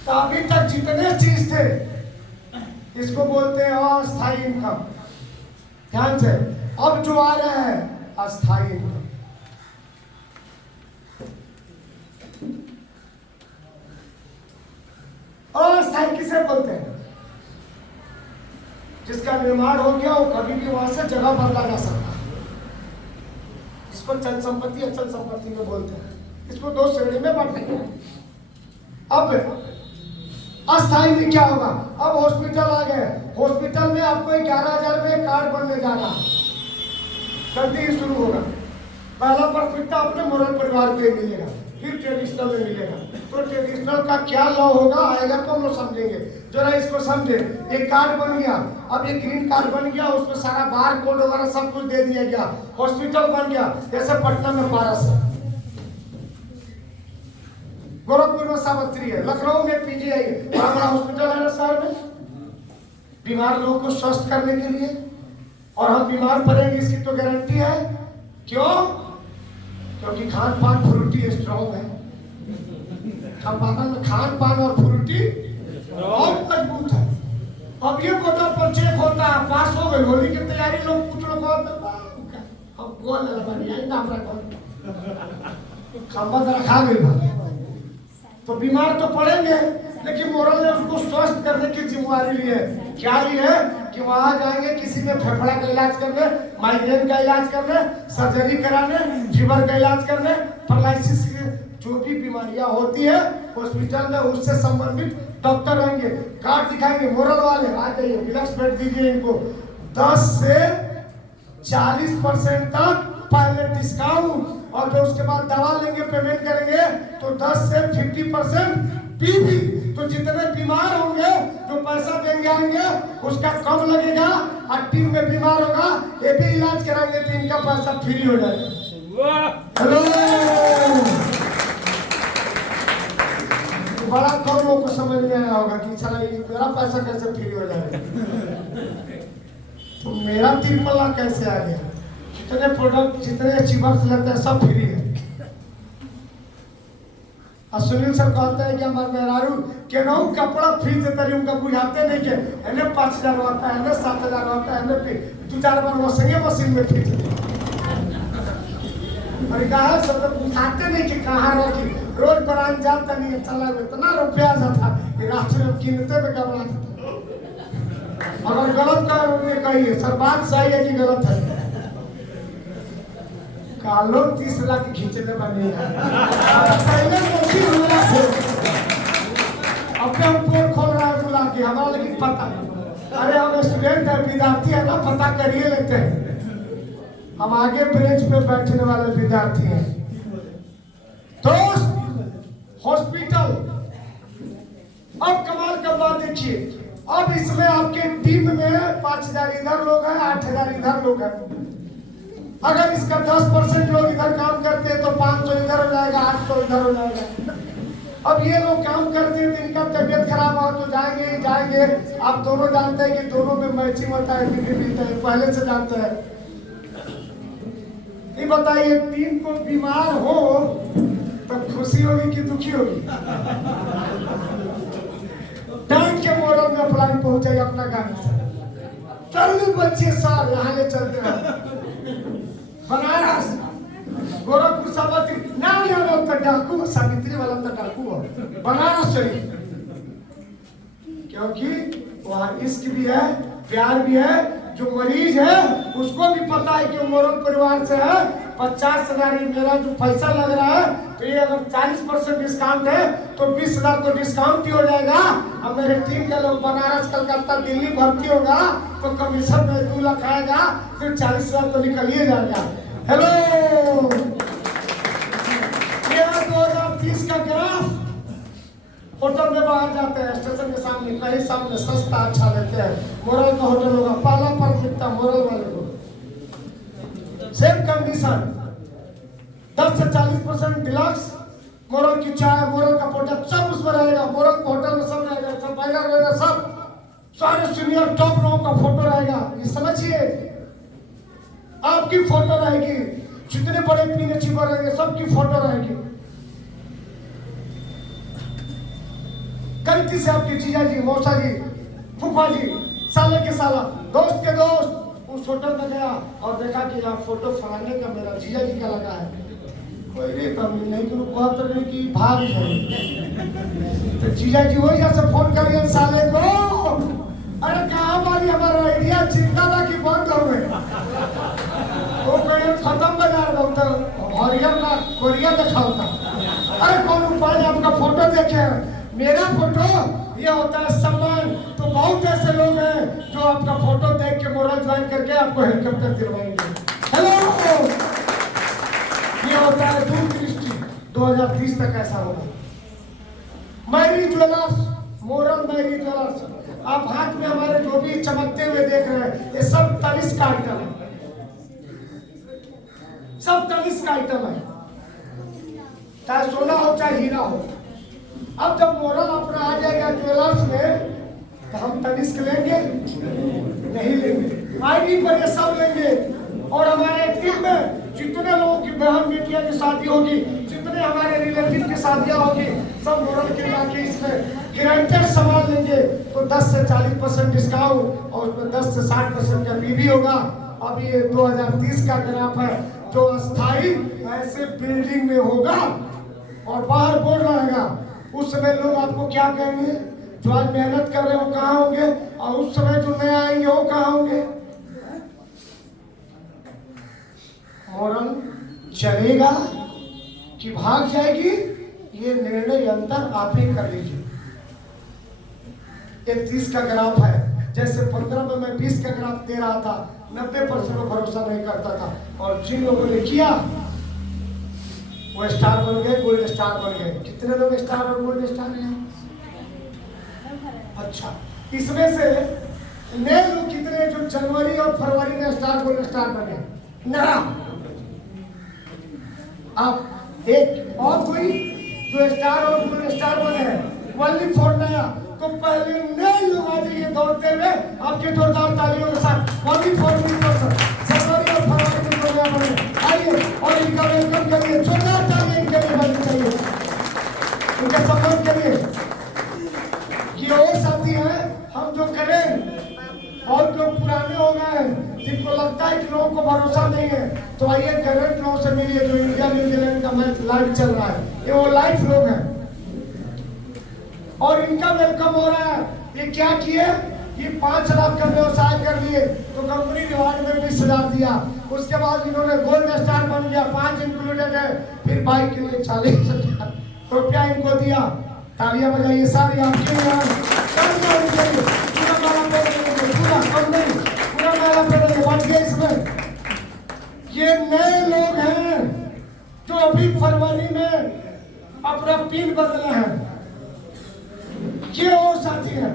तो अभी तक जितने चीज थे, इसको बोलते हैं अस्थायी इनकम। ध्यान से, अब जो आ रहा है अस्थायी इनकम। अस्थायी किसे बोलते हैं? जिसका निर्माण हो गया, वो कभी भी वहां से जगह बदला जा सकता है। इसको चल संपत्ति, अचल संपत्ति में बोलते हैं। इसको 2 श्रेणी में बांटेंगे। अब अस्थायी में क्या होगा? अब हॉस्पिटल आ गए, हॉस्पिटल में आपको 11,000 में कार्ड बनने जा रहा है, जल्दी ही शुरू होगा। पहला प्राथमिकता अपने मोरल परिवार को मिलेगा, फिर ट्रेडिशनल में मिलेगा। तो ट्रेडिशनल का क्या लॉ होगा, आएगा तो हम लोग समझेंगे। जरा इसको समझे। एक कार्ड बन गया, अब एक ग्रीन कार्ड बन गया, उसमें सारा बार कोड वगैरह सब कुछ दे दिया गया। हॉस्पिटल बन गया, जैसे पटना में पारस है, गोरखपुर में सावित्री है, लखनऊ में पीजीआई है। बड़ा बड़ा हॉस्पिटल है ना शहर में, बीमार लोगों को स्वस्थ करने के लिए। और हम बीमार पड़ेंगे इसकी तो गारंटी है। क्यों? क्योंकि खान पान फ्रूटी स्ट्रॉन्ग है। खान पान और फ्रूटी बहुत मजबूत है। अब ये बोतल पर चेक होता है, पास हो गई, होली की तैयारी, लोग कुछ लोग अब गोल खंबा रखा गई। तो बीमार तो पड़ेंगे, लेकिन मोरल ने उसको स्वस्थ करने की जिम्मेवारी ली है। क्या ली है? कि वहां जाएंगे किसी में फेफड़ा का इलाज करने, माइग्रेन का इलाज करने, सर्जरी कराने, फीवर का इलाज करने, पैरालिसिस की जो भी बीमारियां होती है हॉस्पिटल में, उससे संबंधित डॉक्टर रहेंगे। कार्ड दिखाएंगे, मोरल वाले आ जाइए, बिलक्स बेड दीजिए इनको। 10 से 40% तक पहले डिस्काउंट, और जो उसके बाद दवा लेंगे, पेमेंट करेंगे, तो 10 से 50% पीवी। तो जितने बीमार होंगे, जो पैसा देंगे आएंगे, उसका कम लगेगा। और टीम में बीमार होगा, ये भी इलाज कराएंगे तो इनका पैसा फ्री हो जाएगा। हेलो, बड़ा कम लोगों को समझ में आया होगा कि चला ये मेरा पैसा कैसे फ्री हो जाएगा, तो मेरा 3 पल्ला कैसे आ गया। जितने प्रोडक्ट जितने अचीवर्स लेते हैं सब फ्री है। और सुनील सर कहते हैं कि हमारे मेहरारू के ना कपड़ा फ्री देते रही उनका बुझाते नहीं के इन्हें 5,000 होता है, इन्हें 7,000 होता है, इन्हें 2-4 बार वॉशिंग मशीन में फ्री देते। और कहा सब बुझाते नहीं कि कहाँ रखी, रोज बरान जाता नहीं, चला इतना रुपया जाता कि रास्ते में कीमते में घबरा जाता। अगर गलत कहिए सर, बात सही है कि गलत है। कालो 30 लाख खींचने बने पहले अब हम पोल खोल रहा है बुला के, हमारा लेकिन पता, अरे हम स्टूडेंट है, विद्यार्थी है ना, पता करिए लेते हैं। हम आगे ब्रेंच पे बैठने वाले विद्यार्थी हैं। दोस्त, हॉस्पिटल, अब कमाल का बात देखिए, अब इसमें आपके टीम में 5,000 इधर लोग हैं, 8,000 इधर लोग हैं। अगर इसका 10% लोग इधर काम करते हैं तो 500 इधर हो जाएगा, 800 इधर हो जाएगा। अब ये लोग काम करते हैं, इनका तबियत खराब हो तो जाएंगे ही जाएंगे। आप दोनों जानते हैं कि दोनों में मैचिंग होता है, मिलता है, पहले से जानते हैं। ये बताइए, टीम को बीमार हो तब खुशी होगी कि दुखी होगी? टाइम के मॉडल में प्लान पहुंचे अपना गाड़ी से, जल्दी बच्चे सर यहाँ ले चलते हैं बनारस, गोरखपुर, सावित्री ना जाना तो डाकू, सावित्री वाला तो डाकू हो, बनारस चलिए, क्योंकि वहाँ इश्क भी है, प्यार भी है। जो मरीज है उसको भी पता है कि मोरल परिवार से है, 50,000 मेरा जो पैसा लग रहा है, तो ये अगर 40% डिस्काउंट है तो 20,000 तो डिस्काउंट ही हो जाएगा। अब मेरे टीम के लोग बनारस, कलकत्ता, दिल्ली भर्ती होगा तो कमीशन में 2 लाख आएगा, फिर 40,000 तो निकल ही जाएगा। हेलो, ये 2030 का ग्राफ। होटल में बाहर जाते हैं, स्टेशन के सामने कहीं सामने सस्ता अच्छा लेते हैं, मोरल का होटल होगा, पहला पर मिलता मोरल वाले को। सेम कंडीशन, 10 से 40% डिलक्स, मोरल की चाय, मोरल का प्रोडक्ट सब उसमें रहेगा। मोरल का होटल में सब रहेगा, सब बैनर रहेगा, सब सारे सीनियर टॉप लोगों का फोटो रहेगा। ये समझिए, आपकी फोटो रहेगी, जितने बड़े पीने चिपर रहेंगे सबकी फोटो रहेगी। गलती से आपके जीजा जी, मौसा जी, फूफा जी, साले के साला, दोस्त के दोस्त उस होटल में गया और देखा कि यहाँ फोटो फलाने का मेरा जीजा जी का लगा है। कोई रे कमी नहीं कि बहुत तरह की भाग जाए तो जीजा जी वही जैसे फोन करिए साले को, अरे कहाँ वाली हमारा आइडिया चिंता था कि बंद हो गए, वो कहीं खत्म बजा रहा था, हरियर ना कोरिया देखा होता। अरे कौन उपाय आपका फोटो देखे, मेरा फोटो ये होता है सम्मान। तो बहुत ऐसे लोग हैं जो आपका फोटो देख के मोरल ज्वाइन करके आपको हेलीकॉप्टर दिलवाएंगे। हेलो, ये होता है दूरदृष्टि। 2030 तक ऐसा होगा। Mary jewellers, moral Mary jewellers, आप हाथ में हमारे जो भी चमकते हुए देख रहे हैं, ये सब तनिष्क का आइटम है, सब तनिष्क का आइटम है, चाहे सोना हो चाहे हीरा हो। अब जब मोरल अपना आ जाएगा ज्वेलर्स में तो हम तनिष्क लेंगे नहीं लेंगे, आईडी पर ये सब लेंगे। और हमारे टीम में जितने लोगों की बहन बेटियां की शादी होगी, जितने हमारे रिलेटिव की शादियां होगी, सब मोरल के लाके इसमें गारंटेड सामान लेंगे तो 10 से 40% डिस्काउंट और उसमें 10 से 60% का बीबी होगा। अब ये 2030 का ग्राफ है जो अस्थायी ऐसे बिल्डिंग में होगा और बाहर बोर्ड रहेगा। उस समय लोग आपको क्या कहेंगे, जो आज मेहनत कर रहे हो कहाँ होंगे, और उस समय जो नए आएंगे वो कहाँ होंगे। मोरल चलेगा कि भाग जाएगी, ये निर्णय अंतर आप ही कर लीजिए। 30 का ग्राफ है, जैसे 15 में मैं 20 का ग्राफ दे रहा था, 90% में भरोसा नहीं करता था, और जिन लोगों ने किया वो स्टार बन गए, गोल्ड स्टार बन गए। कितने लोग स्टार और गोल्ड स्टार हैं? अच्छा, इसमें से नए लोग कितने जो जनवरी और फरवरी में स्टार गोल्ड स्टार बने? ना, आप एक और कोई जो स्टार और फुल स्टार बने हैं वल्ली फॉर नया, तो पहले नए लोग आ जाइए दौड़ते हुए आपके जोरदार तालियों के साथ वल्ली फॉर जनवरी और फरवरी में नया बने आइए और इनका वेलकम करिए, जोरदार तालियां इनके लिए बजनी चाहिए, उनके सम्मान करिए। ये वो साथी है हम जो करें, और जो पुराने हो गए हैं जिनको लगता है कि लोगों को भरोसा नहीं है, तो आइए करंट लोगों से मिलिए जो इंडिया न्यूजीलैंड का मैच लाइव चल रहा है, ये वो लाइव लोग हैं और इनका वेलकम हो रहा है। ये क्या किए कि 5 लाख का व्यवसाय कर लिए तो कंपनी रिवार्ड में 20,000 दिया, उसके बाद इन्होंने गोल्ड स्टार बन गया, 5 इंक्लूडेड है, फिर बाइक के लिए 40,000 रुपया इनको दिया। तालियां बजाइए सारी आपके यहाँ, पूरा मेला पे बन गया इसमें। ये नए लोग हैं जो अभी फरवरी में अपना पिन बदले हैं, ये और साथी हैं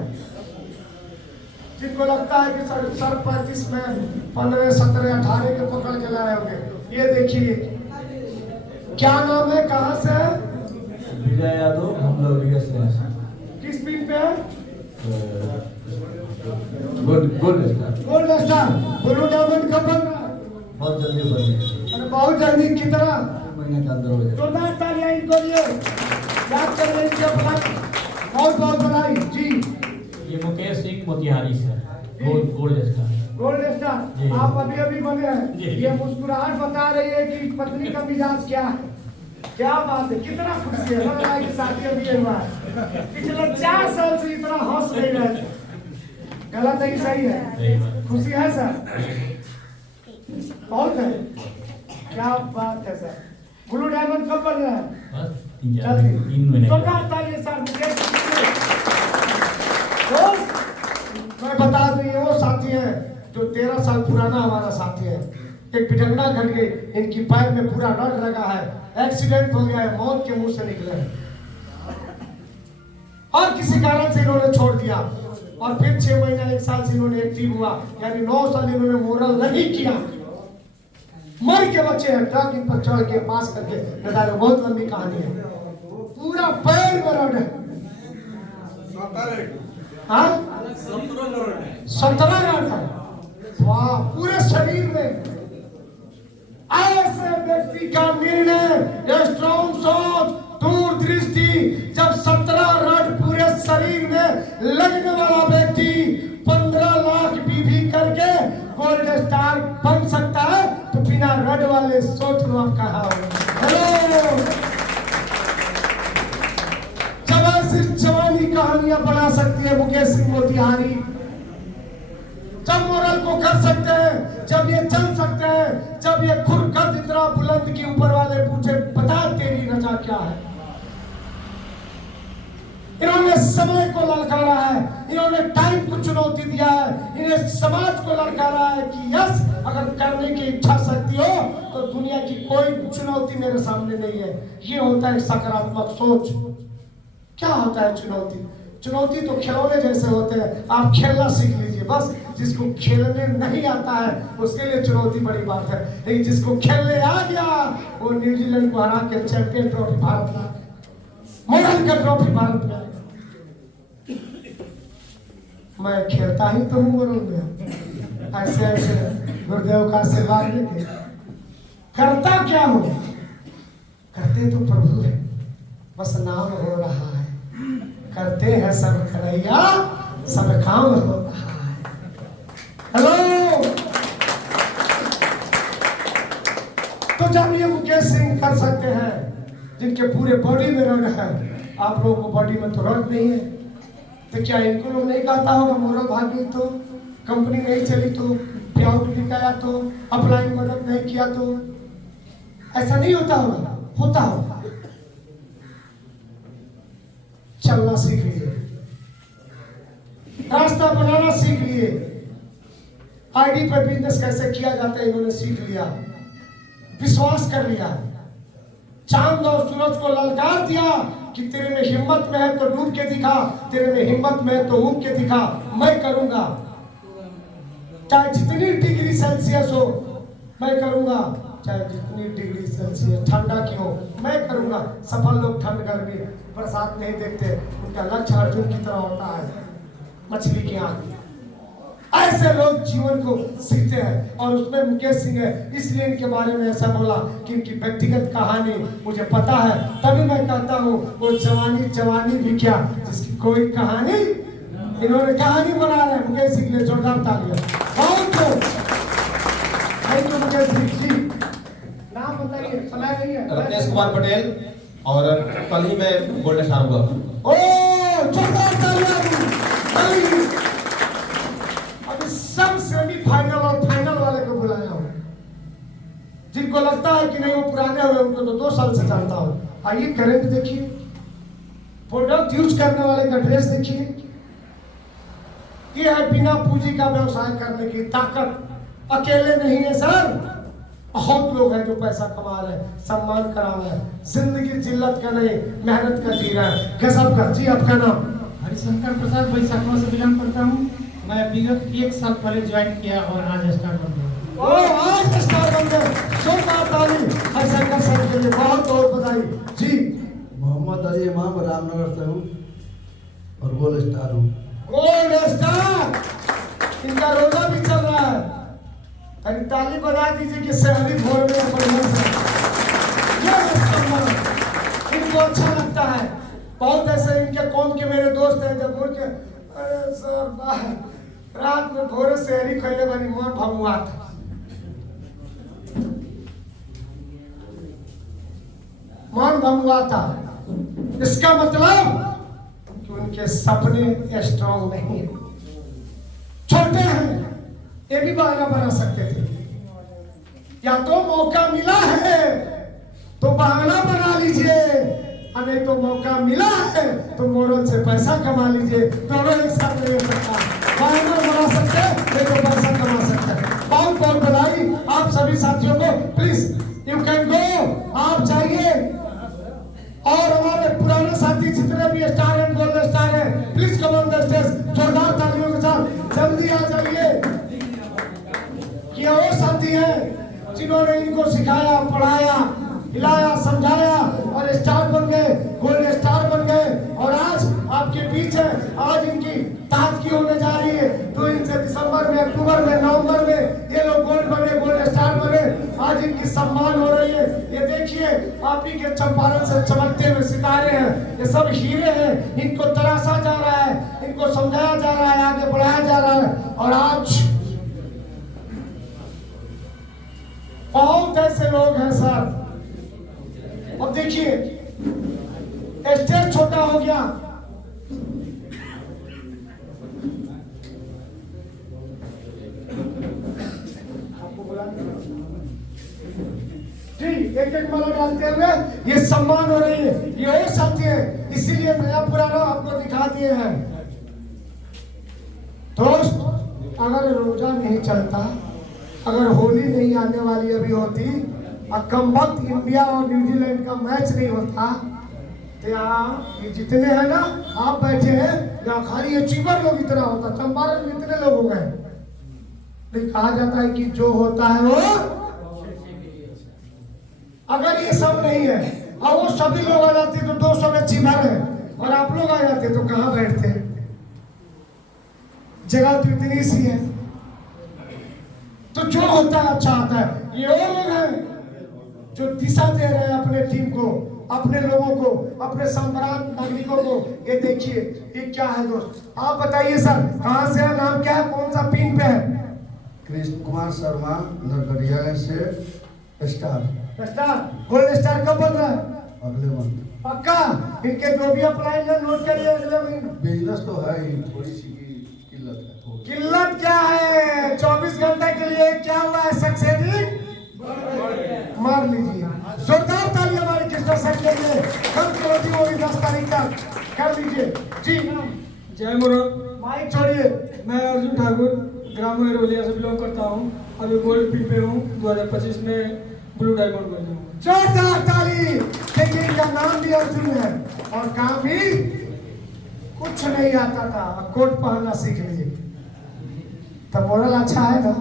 जिनको लगता है कि सर 35 में 15, 17, 18 के पकड़ के लाए होंगे। ये देखिए क्या नाम है, कहाँ से है? विजय यादव, हम लोग रिया से हैं। किस पिन पे है? Gold star. Gold star blue diamond कब बन रहा है? बहुत जल्दी बन गया, बहुत जल्दी। कितना? महीने के अंदर हो जाएगा। जोरदार तालियां इनको लिए, याद कर लीजिए अपना। बहुत बहुत बधाई जी। ये मुकेश सिंह मोतिहारी से गोल्ड स्टार। गोल्ड स्टार आप अभी अभी बने हैं, ये मुस्कुराहट बता रही है कि पत्नी का मिजाज क्या है। क्या बात है, कितना खुशी है, लग रहा है कि शादी अभी हुआ है। पिछले 4 साल से इतना हंस नहीं रहे थे। गलत है कि सही है? खुशी है सर, बहुत है, क्या बात है सर। ब्लू डायमंड कब बन रहा है? 3 महीने। दोस्त मैं बता दूं, ये वो साथी है जो 13 साल पुराना हमारा साथी है। एक पिटंगना घट गई, इनकी पैर में पूरा रड लगा है, एक्सीडेंट हो गया है, मौत के मुंह से निकले हैं और किसी कारण से इन्होंने छोड़ दिया और फिर 6 महीना 1 साल से इन्होंने एक्टिव हुआ, यानी 9 साल इन्होंने मोरल नहीं किया, मर के बचे हैं ट्रक इन पर चढ़ के पास करके। बताइए, बहुत लंबी कहानी है, पूरा पैर में रड है। 17 रड है, वाह, पूरे शरीर में। ऐसे व्यक्ति का निर्णय, स्ट्रॉन्ग सोच, दूरदृष्टि, जब 17 रड पूरे शरीर में लगने वाला व्यक्ति 15 लाख बीवी करके गोल्ड स्टार बन सकता है, तो बिना रड वाले सोच लो आप कहा। हेलो, जब ऐसी जवानी कहानियां बना सकती है मुकेश सिंह मोतिहारी, जब मोरल को कर सकते हैं, जब ये चल सकते हैं, जब ये खुरकद इतना बुलंद की ऊपर वाले पूछे बता तेरी रजा क्या है। इन्होंने समय को ललकारा है, इन्होंने टाइम को चुनौती दिया है, इन्हें समाज को ललकारा है कि यस, अगर करने की इच्छा शक्ति हो तो दुनिया की कोई चुनौती मेरे सामने नहीं है। ये होता है सकारात्मक सोच। क्या होता है चुनौती? चुनौती तो खिलौने जैसे होते हैं, आप खेलना सीख लीजिए बस। जिसको खेलने नहीं आता है उसके लिए चुनौती बड़ी बात है, लेकिन जिसको खेलने आ गया वो न्यूजीलैंड को हरा के चैंपियन ट्रॉफी भारत ला, मोरल का ट्रॉफी भारत में। मैं खेलता ही तो हूँ मोरल में, ऐसे ऐसे गुरुदेव का आशीर्वाद लेके। करता क्या हो? करते तो प्रभु है, बस नाम हो रहा है। करते हैं सब करैया, सब काम हो रहा है। हेलो, तो जब ये मुकेश सिंह कर सकते हैं जिनके पूरे बॉडी में रड है, आप लोगों को बॉडी में तो रड नहीं है, तो क्या इनको लोग नहीं कहता होगा मोरल भागी तो, कंपनी नहीं चली तो, प्याउट बिकाया तो, अप्लाई मदद नहीं किया तो? ऐसा नहीं होता होगा? होता होगा। चलना सीख लिए, रास्ता बनाना सीख लिए, आईडी पर बिजनेस कैसे किया जाता है इन्होंने सीख लिया, विश्वास कर लिया, चांद और सूरज को ललकार दिया कि तेरे में हिम्मत में है तो डूब के दिखा, तेरे में हिम्मत में है तो उग के दिखा, मैं करूंगा। चाहे जितनी डिग्री सेल्सियस हो मैं करूंगा। चाहे जितनी डिग्री सेल्सियस ठंडा क्यों, मैं करूंगा। सफल लोग ठंड गर्मी बरसात नहीं देखते, उनका लक्ष्य अर्जुन की तरह होता है, मछली की आंख। ऐसे लोग जीवन को सीखते हैं और उसमें मुकेश सिंह है, इसलिए इनके बारे में ऐसा बोला कि इनकी व्यक्तिगत कहानी मुझे पता है, तभी मैं कहता हूँ वो जवानी जवानी भी क्या जिसकी कोई कहानी। इन्होंने कहानी बना रहे हैं मुकेश सिंह ने, जोरदार तालियां। बहुत थैंक यू मुकेश सिंह जी। नाम बताइए, समय नहीं है। रत्नेश कुमार पटेल, और कल ही मैं गोल्ड स्टार हुआ। ओ जोरदार तालियां। अभी सब सेमीफाइनल और फाइनल वाले को बुलाया हूं, जिनको लगता है कि नहीं वो पुराने हुए, उनको तो 2 साल से जानता हूं। आइए करंट देखिए, प्रोडक्ट यूज करने वाले का ड्रेस देखिए। ये है बिना पूंजी का व्यवसाय करने की ताकत। अकेले नहीं है सर, बहुत लोग हैं जो पैसा कमा रहे हैं, सम्मान करा रहे हैं, जिंदगी जिल्लत का नहीं मेहनत का जी रहे हैं। गजब का। जी आपका नाम? हरिशंकर प्रसाद, बैसाखवा से बिलोंग करता हूँ। मैं विगत 1 साल पहले ज्वाइन किया और आज स्टार बन गया। ओ आज स्टार बन गए, जोरदार ताली हरिशंकर सर के लिए, बहुत बहुत बधाई जी। मोहम्मद अली इमाम, रामनगर से हूँ और गोल्ड स्टार हूँ। गोल्ड स्टार, इनका रोजा भी चल रहा है, अरे ताली बजा दीजिए कि शहरी भोर में बढ़िया से। ये सम्मान इनको अच्छा लगता है। बहुत ऐसे इनके कौम के मेरे दोस्त हैं जब बोल के अरे सर बाहर रात में भोरे शहरी खैले बनी मन भमुआ था। मन भमुआ था, इसका मतलब कि उनके सपने स्ट्रॉन्ग नहीं है, छोटे हैं। ये भी बहाना बना सकते थे, या तो मौका मिला है तो बहाना बना लीजिए, और नहीं तो मौका मिला है तो मोरल से पैसा कमा लीजिए। दोनों एक साथ नहीं हो सकता, बहाना बना सकते हैं नहीं तो पैसा कमा सकते हैं। बहुत बहुत बधाई आप सभी साथियों को। प्लीज यू कैन गो, आप चाहिए। और हमारे पुराने साथी जितने भी स्टार एंड गोल्ड स्टार हैं, please come on the stage, जोरदार तालियों के साथ जल्दी आ जाइए। ये वो साथी हैं जिन्होंने इनको सिखाया, पढ़ाया, हिलाया, समझाया और स्टार बन गए, गोल्ड स्टार बन गए और आज आपके बीच है। आज इनकी ताजगी होने जा रही है। 2 से दिसंबर में, अक्टूबर में, नवंबर में ये लोग गोल्ड बने, गोल्ड स्टार बने। आज इनकी सम्मान हो रही है। ये देखिए आप ही के चंपारण से चमकते हुए सितारे हैं, ये सब हीरे हैं। इनको तराशा जा रहा है, इनको समझाया जा रहा है, आगे बढ़ाया जा रहा है। और आज बहुत ऐसे लोग हैं सर। अब देखिए स्टेज छोटा हो गया, जी एक एक माला डालते हुए ये सम्मान हो रही है। ये और साथी है, इसीलिए नया पुराना आपको दिखा दिए हैं। दोस्त अगर रोजा नहीं चलता, अगर होली नहीं आने वाली अभी होती और कम वक्त इंडिया और न्यूजीलैंड का मैच नहीं होता तो यहाँ ये जितने हैं ना आप बैठे हैं यहाँ खाली ये चीबर लोग इतना होता, चंपारण में इतने लोग हो गए। लेकिन कहा जाता है कि जो होता है वो, अगर ये सब नहीं है और वो सभी लोग आ जाते तो 200 में चीबर है और आप लोग आ जाते तो कहाँ बैठते? जगह तो इतनी सी है। तो जो होता है अच्छा आता है। ये वो लोग हैं जो दिशा दे रहे हैं अपने टीम को, अपने लोगों को, अपने सम्राट नागरिकों को। ये देखिए ये क्या है दोस्त, आप बताइए सर कहाँ से है, नाम क्या है, कौन सा पिन पे है? कृष्ण कुमार शर्मा, नरकटिया से स्टार। स्टार, गोल्ड स्टार कब बन रहा है? अगले मंथ। पक्का? इनके जो भी अप्लाई है नोट करिए अगले महीने। बिजनेस तो है ही, थोड़ी सी किल्लत है। किल्लत क्या है? 24 घंटे के लिए क्या हुआ है? सक्सेसिंग मार लीजिए। जोरदार ताली हमारे कृष्णा सर के लिए। कल चौथी होगी 10 तारीख तक, कर लीजिए जी। जय मुराद। माइक छोड़िए। मैं अर्जुन ठाकुर ग्राम एरोलिया से बिलोंग करता हूँ। अभी गोल्ड पिन पे हूँ। 2025 में ब्लू डायमंड बन जाऊँगा। जोरदार ताली। देखिए इनका नाम भी अर्जुन है और काम भी कुछ नहीं आता था, कोट पहनना सीख लीजिए। तो मोरल अच्छा है ना?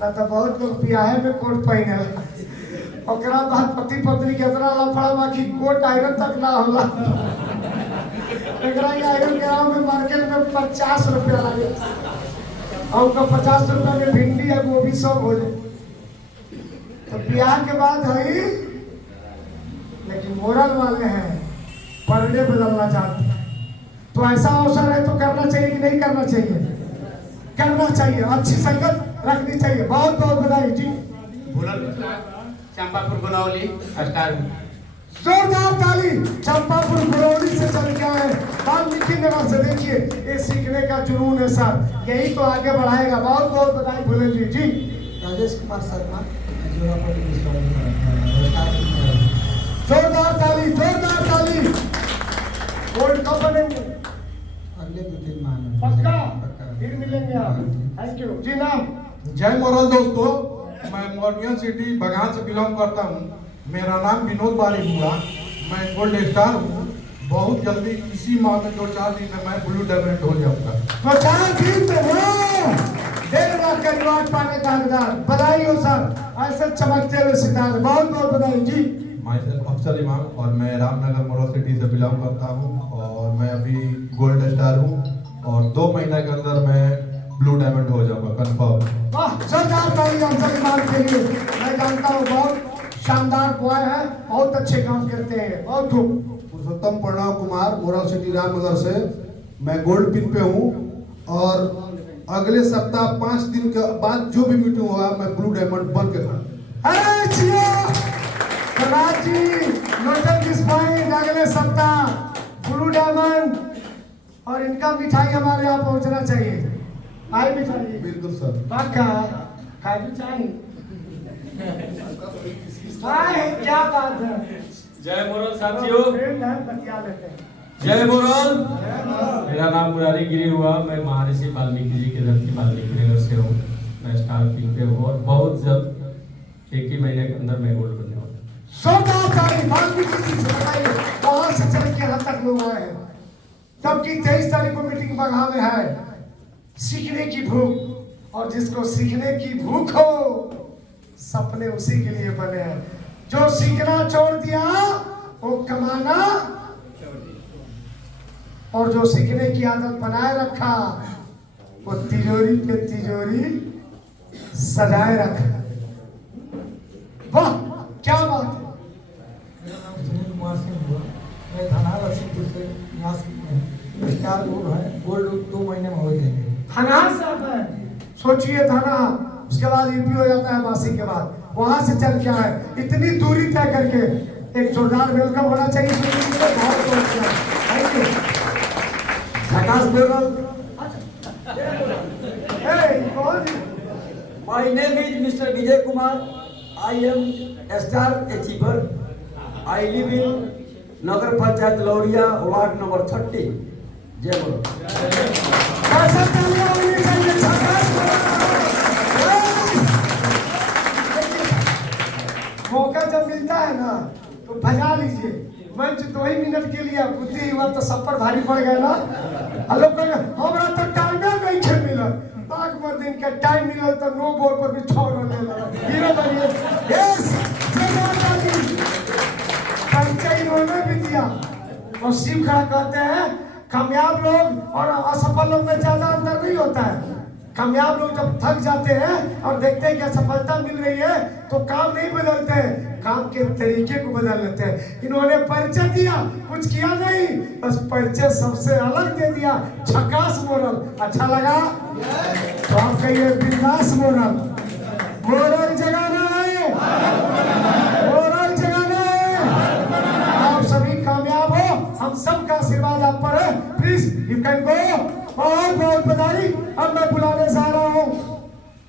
ना तो बहुत लोग ब्याह में कोट पहने ओकरा बाद पति पत्नी के इतना लफड़ा बा कि कोट आयरन तक ना होला एकरा के आयरन गाँव में मार्केट में 50 रुपया लगे और उनका 50 रुपया में भिंडी या गोभी सब हो जाए। तो ब्याह के बाद है लेकिन मोरल वाले हैं पर डे बदलना चाहते हैं। तो ऐसा अवसर है तो करना चाहिए कि नहीं करना चाहिए? करना चाहिए, अच्छी संगत रखनी चाहिए। बहुत बहुत बधाई जी। चंपापुर गुनौली स्टार जोरदार ताली चंपापुर गुरौली से चल के आए वाल्मीकि नगर से। देखिए ये सीखने का जुनून है सर, यही तो आगे बढ़ाएगा। बहुत बहुत बधाई भोले जी। जी राजेश कुमार शर्मा जोरदार ताली, जोरदार ताली। गोल्ड कब बनेंगे? अगले 2-3 माह में पक्का फिर मिलेंगे आप। थैंक यू जी। नाम? जय मोरल दोस्तों, मैं मोरनिया सिटी बगान से बिलोंग करता हूँ। मेरा नाम विनोद बारी हुआ। मैं गोल्ड स्टार हूँ। बहुत जल्दी इसी माह में 2-4 दिन में मैं ब्लू डायमंड हो जाऊंगा। तो 4 दिन में 1.5 लाख का रिवार्ड पाने का हकदार। बधाई हो सर, ऐसे चमकते हुए सितारे। बहुत बहुत बधाई जी। मैं अफसर इमाम और मैं रामनगर मोरल सिटी से बिलोंग करता हूँ और मैं अभी गोल्ड स्टार हूँ और 2 महीने के अंदर मैं ब्लू डायमंड हो जाऊंगा कंफर्म। वाह, जोरदार ताली अफसर इमाम के लिए। मैं जानता हूँ बहुत शानदार बॉय है, बहुत अच्छे काम करते हैं। बहुत खूब। पुरुषोत्तम प्रणव कुमार मोरल सिटी रामनगर से। मैं गोल्ड पिन पे हूँ और अगले सप्ताह 5 दिन के बाद जो भी मीटिंग होगा मैं ब्लू डायमंड बन के खड़ा। अरे जियो राज जी, नोटल दिस पॉइंट। अगले सप्ताह ब्लू डायमंड और इनका मिठाई हमारे यहाँ पहुँचना चाहिए। आई मिठाई बिल्कुल सर। पक्का खाई भी चाहिए। क्या बात है। जय मोरल साथियों, फ्रेंड है, बतिया लेते हैं। जय मोरल। मेरा नाम मुरारी गिरी हुआ। मैं महर्षि वाल्मीकि जी के धरती वाल्मीकि नगर से हूँ। मैं स्टार किंग पे हूँ और बहुत जल्द 1 ही महीने के अंदर मैं गोल्ड बनने वाला हूँ। वाल्मीकि जी से बताइए, वहां से चल के यहाँ तक लोग आए हैं। जबकि 23 तारीख को मीटिंग बगहा में है। सीखने की भूख, और जिसको सीखने की भूख हो सपने उसी के लिए बने हैं। जो सीखना छोड़ दिया वो कमाना, और जो सीखने की आदत बनाए रखा वो तिजोरी पे तिजोरी सजाए रखा। वाह क्या बात है। मेरा नाम सुनील कुमार सिंह हुआ। मैं थाना लक्ष्मीपुर से निवास में स्टार गोल्ड है। गोल्ड 2 महीने में हो जाएंगे। थाना से आता है, सोचिए थाना, उसके बाद यूपी हो जाता है बासी के बाद, वहां से चल के आए इतनी दूरी तय करके। एक जोरदार वेलकम होना चाहिए। बहुत बहुत थैंक यू। झकास बोरल। My name is Mr. Vijay Kumar. I am a star achiever. I live in Nagar Panchayat Lauria, Ward number 30. जय बोलो। मौका जब मिलता है ना तो भजा लीजिए। मंच 2 ही मिनट के लिए बुद्धि हुआ तो सब पर भारी पड़ गया ना। हेलो हमरा तो टाइम नहीं खेल मिला। बाग पर दिन का टाइम मिला तो नो बॉल पर भी छोड़ ले लगा। हीरो बनिए। यस पंचायत इन्होंने भी दिया। और शिव खड़ा कहते हैं कामयाब लोग और असफल लोग में ज्यादा अंतर नहीं होता है। कामयाब लोग जब थक जाते हैं और देखते हैं कि असफलता मिल रही है तो काम नहीं बदलते हैं, काम के तरीके को बदल लेते हैं। इन्होंने परिचय दिया, कुछ किया नहीं, बस परिचय सबसे अलग दे दिया। झकास मोरल। अच्छा लगा तो आप कहिए बिंदास मोरल। मोरल जगाना है, मोरल जगाना है। आप सभी कामयाब हो, हम सबका आशीर्वाद आप पर है। Please you can go. बहुत बहुत बधाई। अब मैं बुलाने जा रहा हूँ